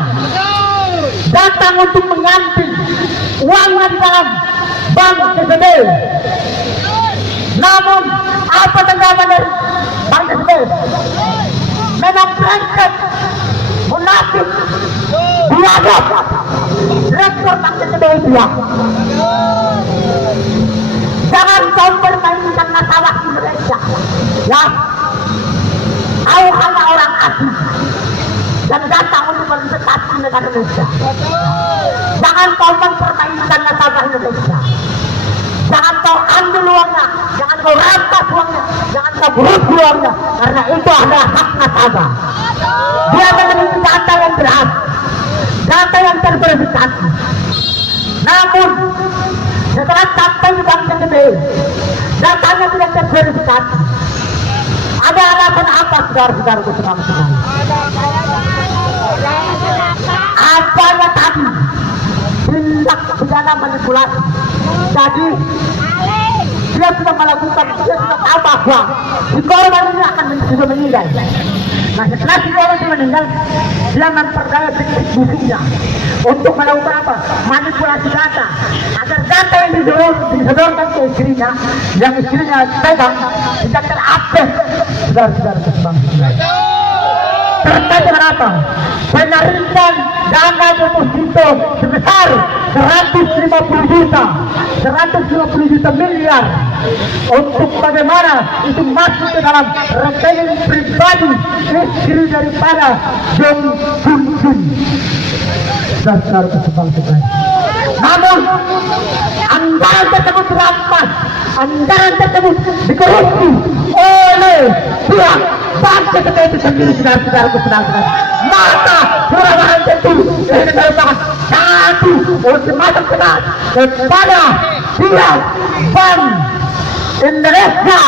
datang untuk mengambil uangnya di dalam Bank PTB. Namun apa tanggapan dari Bank PTB? Memang brengsek, munafik, biadab direktur Bank PTB itu ya. Jangan kau permainkan nasabah Indonesia, ya. Kau hanya orang asing dan datang untuk berinvestasi di negara Indonesia. Jangan kau mempermainkan nasabah Indonesia. Jangan kau ambil uangnya, jangan kau rampas uangnya, jangan kau berus uangnya, karena itu adalah hak nasabah. Dia memiliki data yang berat, data yang terverifikasi. Namun setelah sampai di Bank PTB, datanya tidak terverifikasi. Ada alasan apa, saudara-saudara kesenangan sekali? Adanya tadi tindak pidana manipulasi. Jadi dia sudah melakukan, dia sudah tahu bahwa si korban ini akan sudah meninggal. Nah setelah si korban itu meninggal, dia memperdaya musuhnya untuk melakukan apa? Manipulasi data, agar data yang disodorkan ke istrinya, yang istrinya pegang tidak terupdate. Saudara-saudara keselamatan. Terkait dengan apa? Penarikan dana deposito sebesar 150 juta miliar untuk bagaimana itu masuk ke dalam rekening pribadi istri daripada Jonggunsin. Saudara keselamatan. Namun anggaran tersebut dirampas, anggaran tersebut dikorupsi oleh pihak Bank PTB itu sendiri, saudara-saudara keselamatan. Maka perubahan itu merupakan satu ultimatum keras kepada pihak Bank Indonesia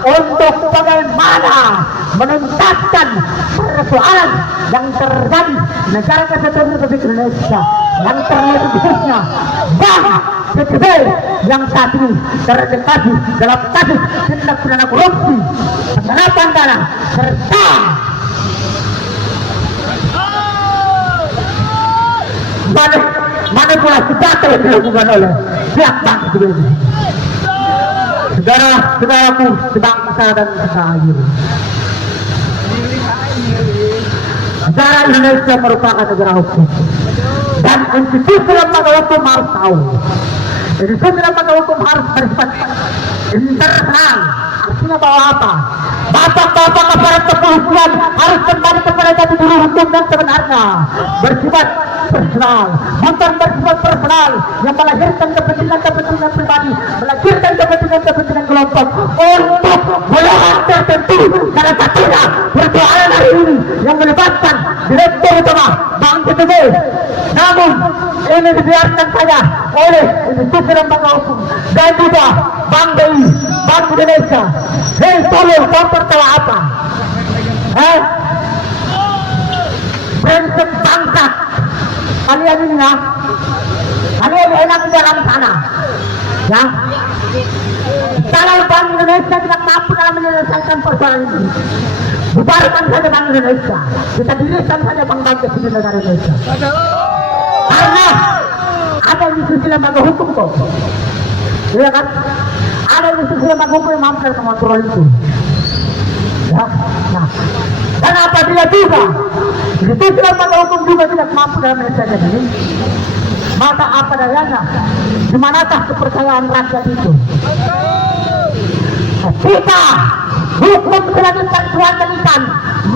untuk bagaimana menuntaskan persoalan yang terjadi negara kesatuan Republik Indonesia, yang terlihat khususnya Bank PTB yang saat ini terdeteksi dalam kasus tindak pidana korupsi, penyerapan dana serta manipulasi data yang dilakukan oleh pihak Bank PTB. Saudara-saudaraku sebangsa dan seair, negara Indonesia merupakan negara hukum dan institusi lembaga hukum harus tahu. Institusi lembaga hukum harus bersifat internal. Artinya bahwa apa? Bapak-bapak aparat kepolisian harus kembali kepada jati diri hukum dan sebenarnya, bersifat personal, bukan bersifat personal yang melahirkan kepentingan pribadi, melahirkan kepentingan kelompok untuk melawan tertentu. Salah satunya persoalan hari ini yang melibatkan direktur utama Bank PTB. Namun ini dibiarkan saja oleh institusi lembaga hukum dan juga Bank BI, Bank Indonesia. Hei, tolong kau tertawa apa? Prinsip bangsa kalian ini ya, kalian enak di dalam sana ya. Kalau Bank Indonesia tidak mampu dalam menyelesaikan persoalan ini, bubarkan saja Bank Indonesia, kita dirikan saja bank-bank di negara Indonesia. Karena ada institusi lembaga hukum kok, iya kan? Ada institusi lembaga hukum yang mampu mengontrol itu. Ya, nah, dan apabila juga institusi lembaga hukum juga tidak mampu dalam menyelesaikan ini, maka apa dayanya? Dimanakah kepercayaan rakyat itu? kita hukum kelanjutan kelanjutan,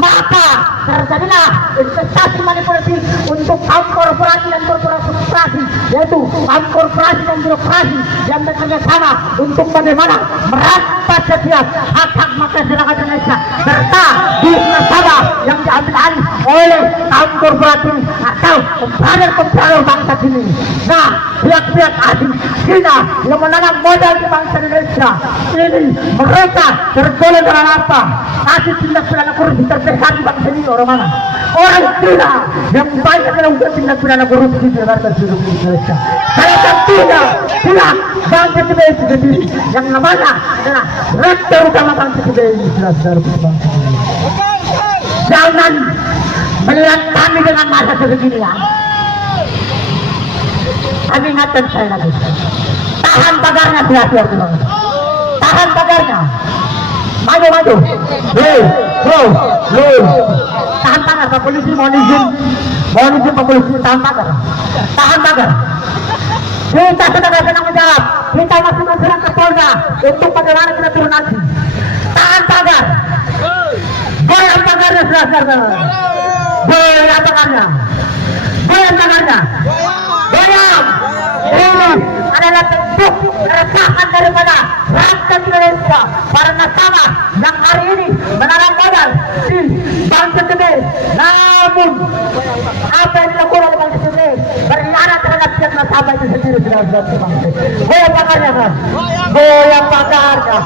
maka terjadilah investasi manipulasi untuk kaum korporasi dan korporasi, yaitu kaum korporasi dan birokrasi yang bekerja sama untuk bagaimana merampas setiap hak-hak masyarakat Indonesia serta bisnis nasabah yang diambil alih oleh kaum korporasi atau pembangunan bangsa ini. Nah, pihak-pihak asing Cina yang menanam modal di bangsa Indonesia ini, mereka tergolong dengan apa? Kasih tindak pidana korupsi terbesar di bangsa ini orang mana? Orang Cina yang banyak melakukan tindak pidana korupsi di negara Indonesia. Salah satunya pihak bangsa kita sendiri yang namanya adalah rektor utama bangsa kita ini, saudara bangsa ini. Jangan melihat kami dengan masa sebegini ya. Kami ingatkan saya lagi. Tahan pagarnya siap-siap dulu. Tahan pagarnya. Maju. Tahan pagar, Pak Polisi mohon izin Pak Polisi, tahan pagar. Tahan pagar. Kita sudah bertanggung jawab. Kita masih mensurat ke Polda untuk bagaimana kita turun aksi. Tahan pagar. Goyang pagarnya saudara. Goyang pagarnya. Goyang. Ini adalah bentuk keresahan daripada rakyat Indonesia para nasabah yang hari ini menanam modal di bangsa gede. Namun apa yang dilakukan oleh bangsa gede berkhianat terhadap pihak nasabah itu sendiri, saudara-saudara bangsa. Goyang pagarnya kan? Goyang pagarnya.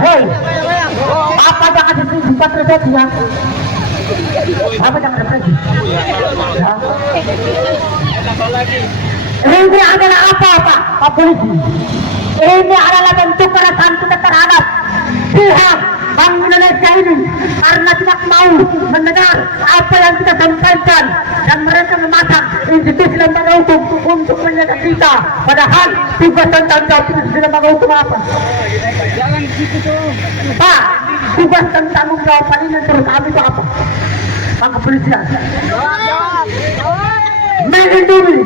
Hei, apa jangan disifat represi ya? Apa jangan represi? Ya. Ini adalah apa Pak Polisi? Ini adalah bentuk keresahan kita terhadap pihak Bank Indonesia ini karena tidak mau mendengar apa yang kita sampaikan dan mereka memasang institusi lembaga hukum untuk menjaga kita, padahal tugas dan tanggung jawab institusi lembaga hukum apa? Jangan begitu tuh Pak, tugas dan tanggung jawab ini terus kami itu apa? Pak Kepolisian melindungi,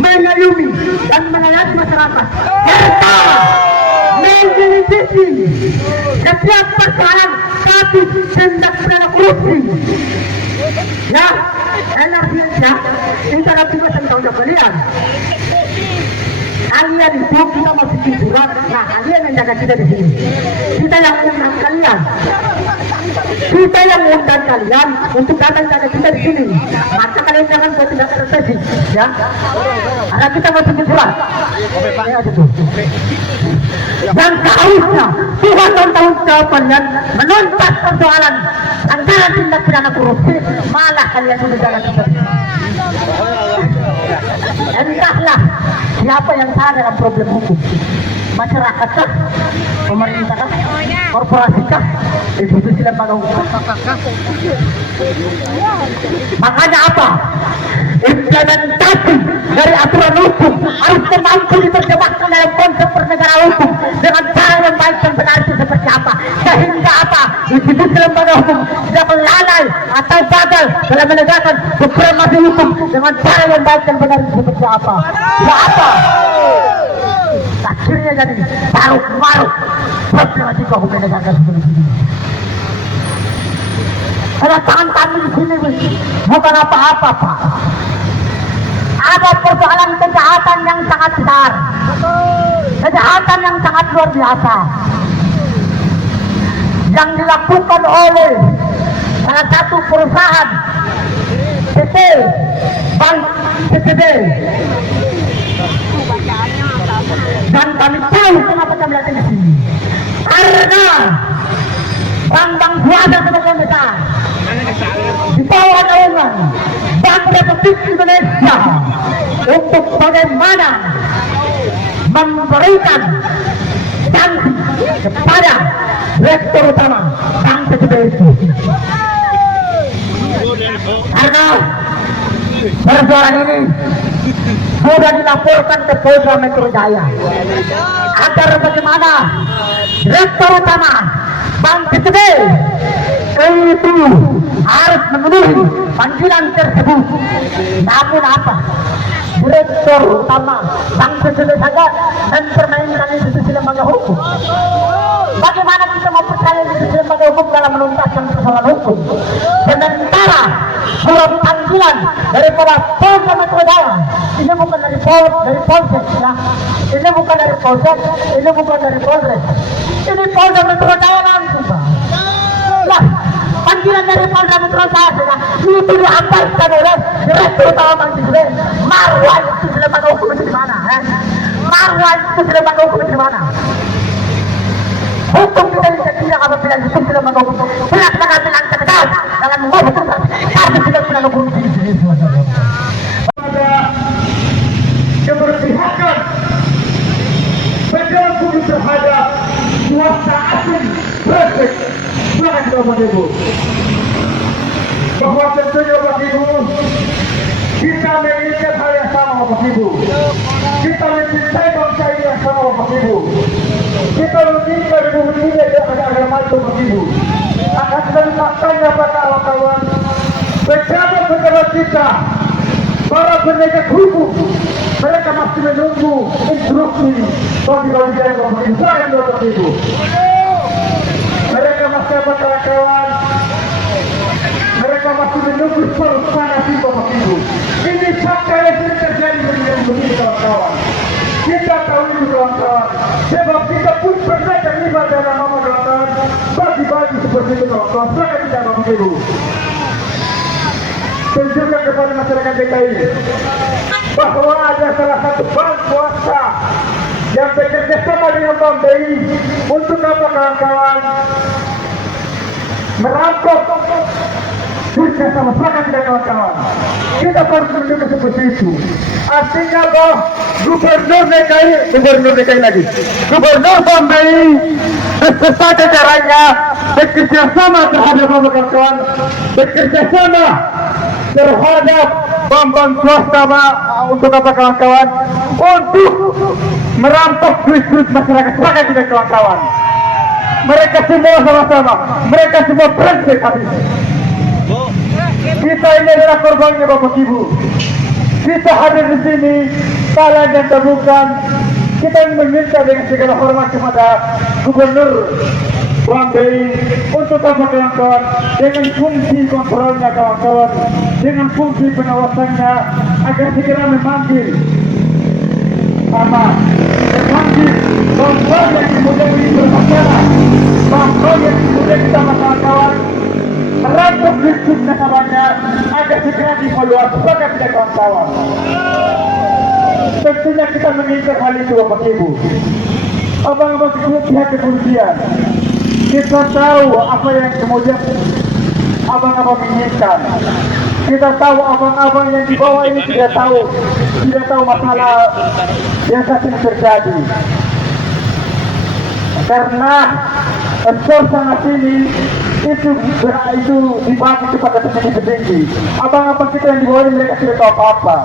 mengayomi dan melayani masyarakat serta menyelidiki setiap persoalan kasus tindak pidana korupsi. Ya, energinya itu adalah tugas dan tanggung jawab kalian. Kalian itu kita masih bikin surat, nah kalian yang jaga kita di sini. Kita yang undang kalian. Kita yang undang kalian untuk datang jaga kita di sini. Maka kalian jangan buat tindakan represi, ya. Karena kita masih bikin surat. Ya, itu. Dan seharusnya Tuhan dan tanggung jawab kalian menuntas persoalan antara tindak pidana korupsi, malah kalian sudah jaga kita. Entahlah siapa yang salah dalam problem hukum, masyarakat kah, pemerintah kah, korporasi kah, institusi lembaga hukum. Makanya apa? Implementasi dari aturan hukum harus mampu diterjemahkan dalam konsep bernegara hukum dengan cara yang baik dan benar itu seperti apa, sehingga apa? Institusi lembaga hukum tidak melalai atau gagal dalam menegakkan supremasi hukum dengan cara yang baik dan benar itu seperti apa? Apa? Akhirnya jadi taruh-maruh problematika hukum negara seperti ini. Karena tangan kami di sini bukan apa-apa Pak. Ada persoalan kejahatan yang sangat besar, kejahatan yang sangat luar biasa yang dilakukan oleh salah satu perusahaan PT Bank CCB. Dan kami tahu kenapa kami datang di sini, karena bank-bank swasta sebagian besar di bawah naungan Bank Republik Indonesia untuk bagaimana memberikan sanksi kepada rektor utama Bank CCB itu. Karena persoalan ini sudah dilaporkan ke Polda Metro Jaya agar bagaimana rektor utama Bank CCB itu harus memenuhi panggilan tersebut. Namun apa? Direktur utama Bangsa Saja mempermainkan institusi lembaga hukum. Bagaimana kita mempercayai institusi lembaga hukum dalam menuntaskan persoalan hukum? Sementara surat panggilan daripada Polda Metro Jaya, ini bukan dari Polsek ya, ini bukan dari Polsek, ini bukan dari Polres, ini Polda Metro Jaya langsung Pak. Lah, panggilan dari Polda Metro Jaya itu diampaikan oleh Direktur Utama Bangsa Saja. Marwah institusi lembaga hukum itu di mana? Marwah institusi lembaga hukum itu di mana? Hukum kita tidak apabila institusi lembaga hukum melaksanakan tegas dalam menghukum tapi tidak pernah hukum di sini. Ada keberpihakan pejabat publik terhadap swasta asing praktek. Silakan Bapak Ibu. Bahwa tentunya Bapak Ibu kita menginginkan hal yang sama Bapak Ibu. Kita mencintai bangsa ini yang sama Bapak Ibu. Kita menginginkan Republik ini agar maju Bapak Ibu. Akan tetapi faktanya Pak kawan-kawan, pejabat-pejabat kita, para penegak hukum, mereka masih menunggu instruksi bagi bagian Bapak Ibu. Saya Bapak Ibu. Mereka masih apa kawan-kawan? Mereka masih menunggu suasana Bapak Ibu. Ini fakta yang sudah terjadi begini kawan-kawan. Kita tahu itu kawan-kawan. Sebab kita pun pernah terlibat dalam nama kawan-kawan. Bagi-bagi seperti itu kawan-kawan. Sangat tidak Bapak Ibu. Tunjukkan kepada masyarakat DKI bahwa ada salah satu bank swasta yang bekerja sama dengan Bank BI untuk apa kawan-kawan? Merampok kerja sama sangat tidak kawan-kawan. Kita harus menunjukkan seperti itu. Artinya bahwa Gubernur DKI lagi, Gubernur Bank BI sesuatu caranya bekerja sama terhadap kawan-kawan, bekerja sama terhadap bank swasta untuk apa kawan-kawan? Untuk merampok duit masyarakat sangat tidak kawan-kawan. Mereka semua sama-sama, mereka semua brengsek habis. Kita ini adalah korbannya Bapak Ibu. Kita hadir di sini, kalian dan bukan. Kita meminta dengan segala hormat kepada Gubernur Bank BI untuk apa kawan-kawan? Dengan fungsi kontrolnya kawan-kawan, dengan fungsi pengawasannya agar segera memanggil memanggil bank yang kemudian ini bermasalah, bank yang kemudian kita kawan-kawan merampok duit nasabahnya agar segera dievaluasi. Maka tidak kawan-kawan. Tentunya kita menginginkan hal itu Bapak Ibu. Abang-abang pihak kepolisian, kita tahu apa yang kemudian abang-abang inginkan. Kita tahu abang-abang yang di bawah ini tidak tahu masalah yang saat ini terjadi. Karena suasana sini itu dibagi kepada petinggi-petinggi. Abang-abang kita yang di bawah ini mereka tidak tahu apa-apa.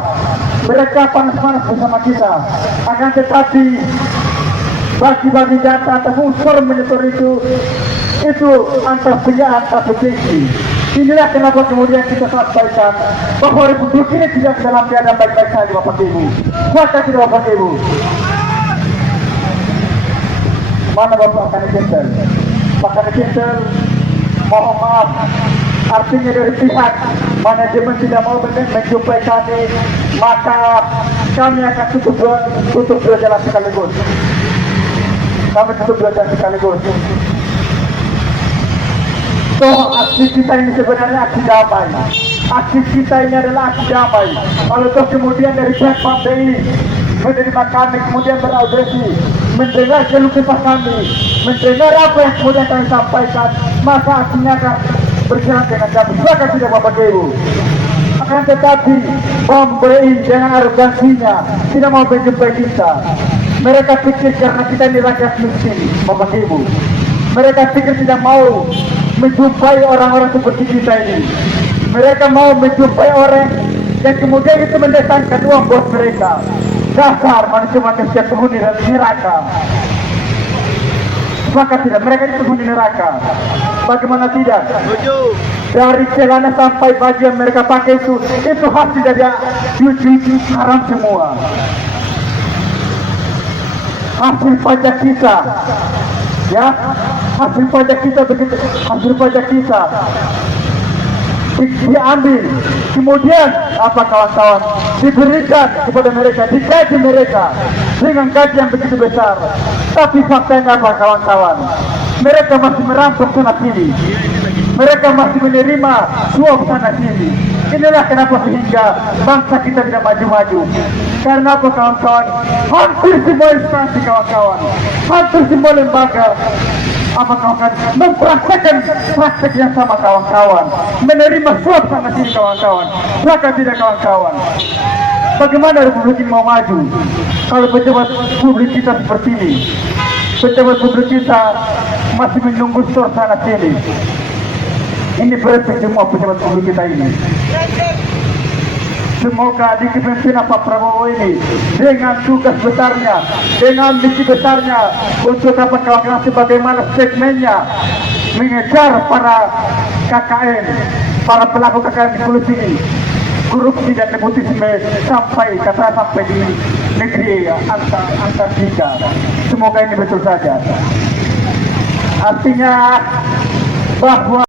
Mereka panas-panas bersama kita. Akan tetapi bagi-bagi data atau unsur menyetor itu antar penjahat atau petinggi. Inilah kenapa kemudian kita sampaikan bahwa Republik ini tidak dalam keadaan baik-baik saja Bapak Ibu. Maka tidak Bapak Ibu. Mana Bapak Kanikintel? Pak Kanikintel, mohon maaf. Artinya dari pihak manajemen tidak mau menjumpai kami, maka kami akan tutup dua jalan sekaligus. Kami tutup dua jalan sekaligus. So, aksi kita ini sebenarnya aksi damai. Aksi kita ini adalah aksi damai. Kalau toh kemudian dari pihak Bank BI menerima kami, kemudian beraudiensi, mendengar keluh kesah kami, mendengar apa yang kemudian kami sampaikan, maka aksinya akan berjalan dengan damai. Silakan tidak Bapak Ibu. Akan tetapi Bank BI dengan arogansinya tidak mau menjumpai kita. Mereka pikir karena kita ini rakyat miskin Bapak Ibu. Mereka pikir tidak mau menjumpai orang-orang seperti kita ini. Mereka mau menjumpai orang yang kemudian itu mendatangkan uang buat mereka. Dasar manusia-manusia penghuni dan neraka. Maka tidak, mereka itu penghuni neraka. Bagaimana tidak? Dari celana sampai baju yang mereka pakai itu hasil dari cuci haram semua. Hasil pajak kita, ya, hasil pajak kita begitu, hasil pajak kita diambil, kemudian apa kawan-kawan, diberikan kepada mereka, digaji mereka dengan gaji yang begitu besar. Tapi faktanya apa kawan-kawan? Mereka masih merampok sana sini, mereka masih menerima suap sana sini. Inilah kenapa sehingga bangsa kita tidak maju-maju. Karena apa kawan-kawan? Hampir semua instansi kawan-kawan, hampir semua lembaga apa kawan-kawan mempraktekkan praktek yang sama kawan-kawan, menerima suap sana sini kawan-kawan. Maka tidak kawan-kawan, bagaimana Republik ini mau maju kalau pejabat publik kita seperti ini? Pejabat publik kita masih menunggu suap sana sini. Ini berarti semua pejabat publik kita ini. Semoga di kepemimpinan Pak Prabowo ini dengan tugas besarnya, dengan misi besarnya untuk dapat kawan-kawan sebagaimana segmennya mengejar para KKN, para pelaku KKN di Pulau sini, korupsi dan nepotisme sampai di negeri Antartika. Semoga ini betul saja. Artinya bahwa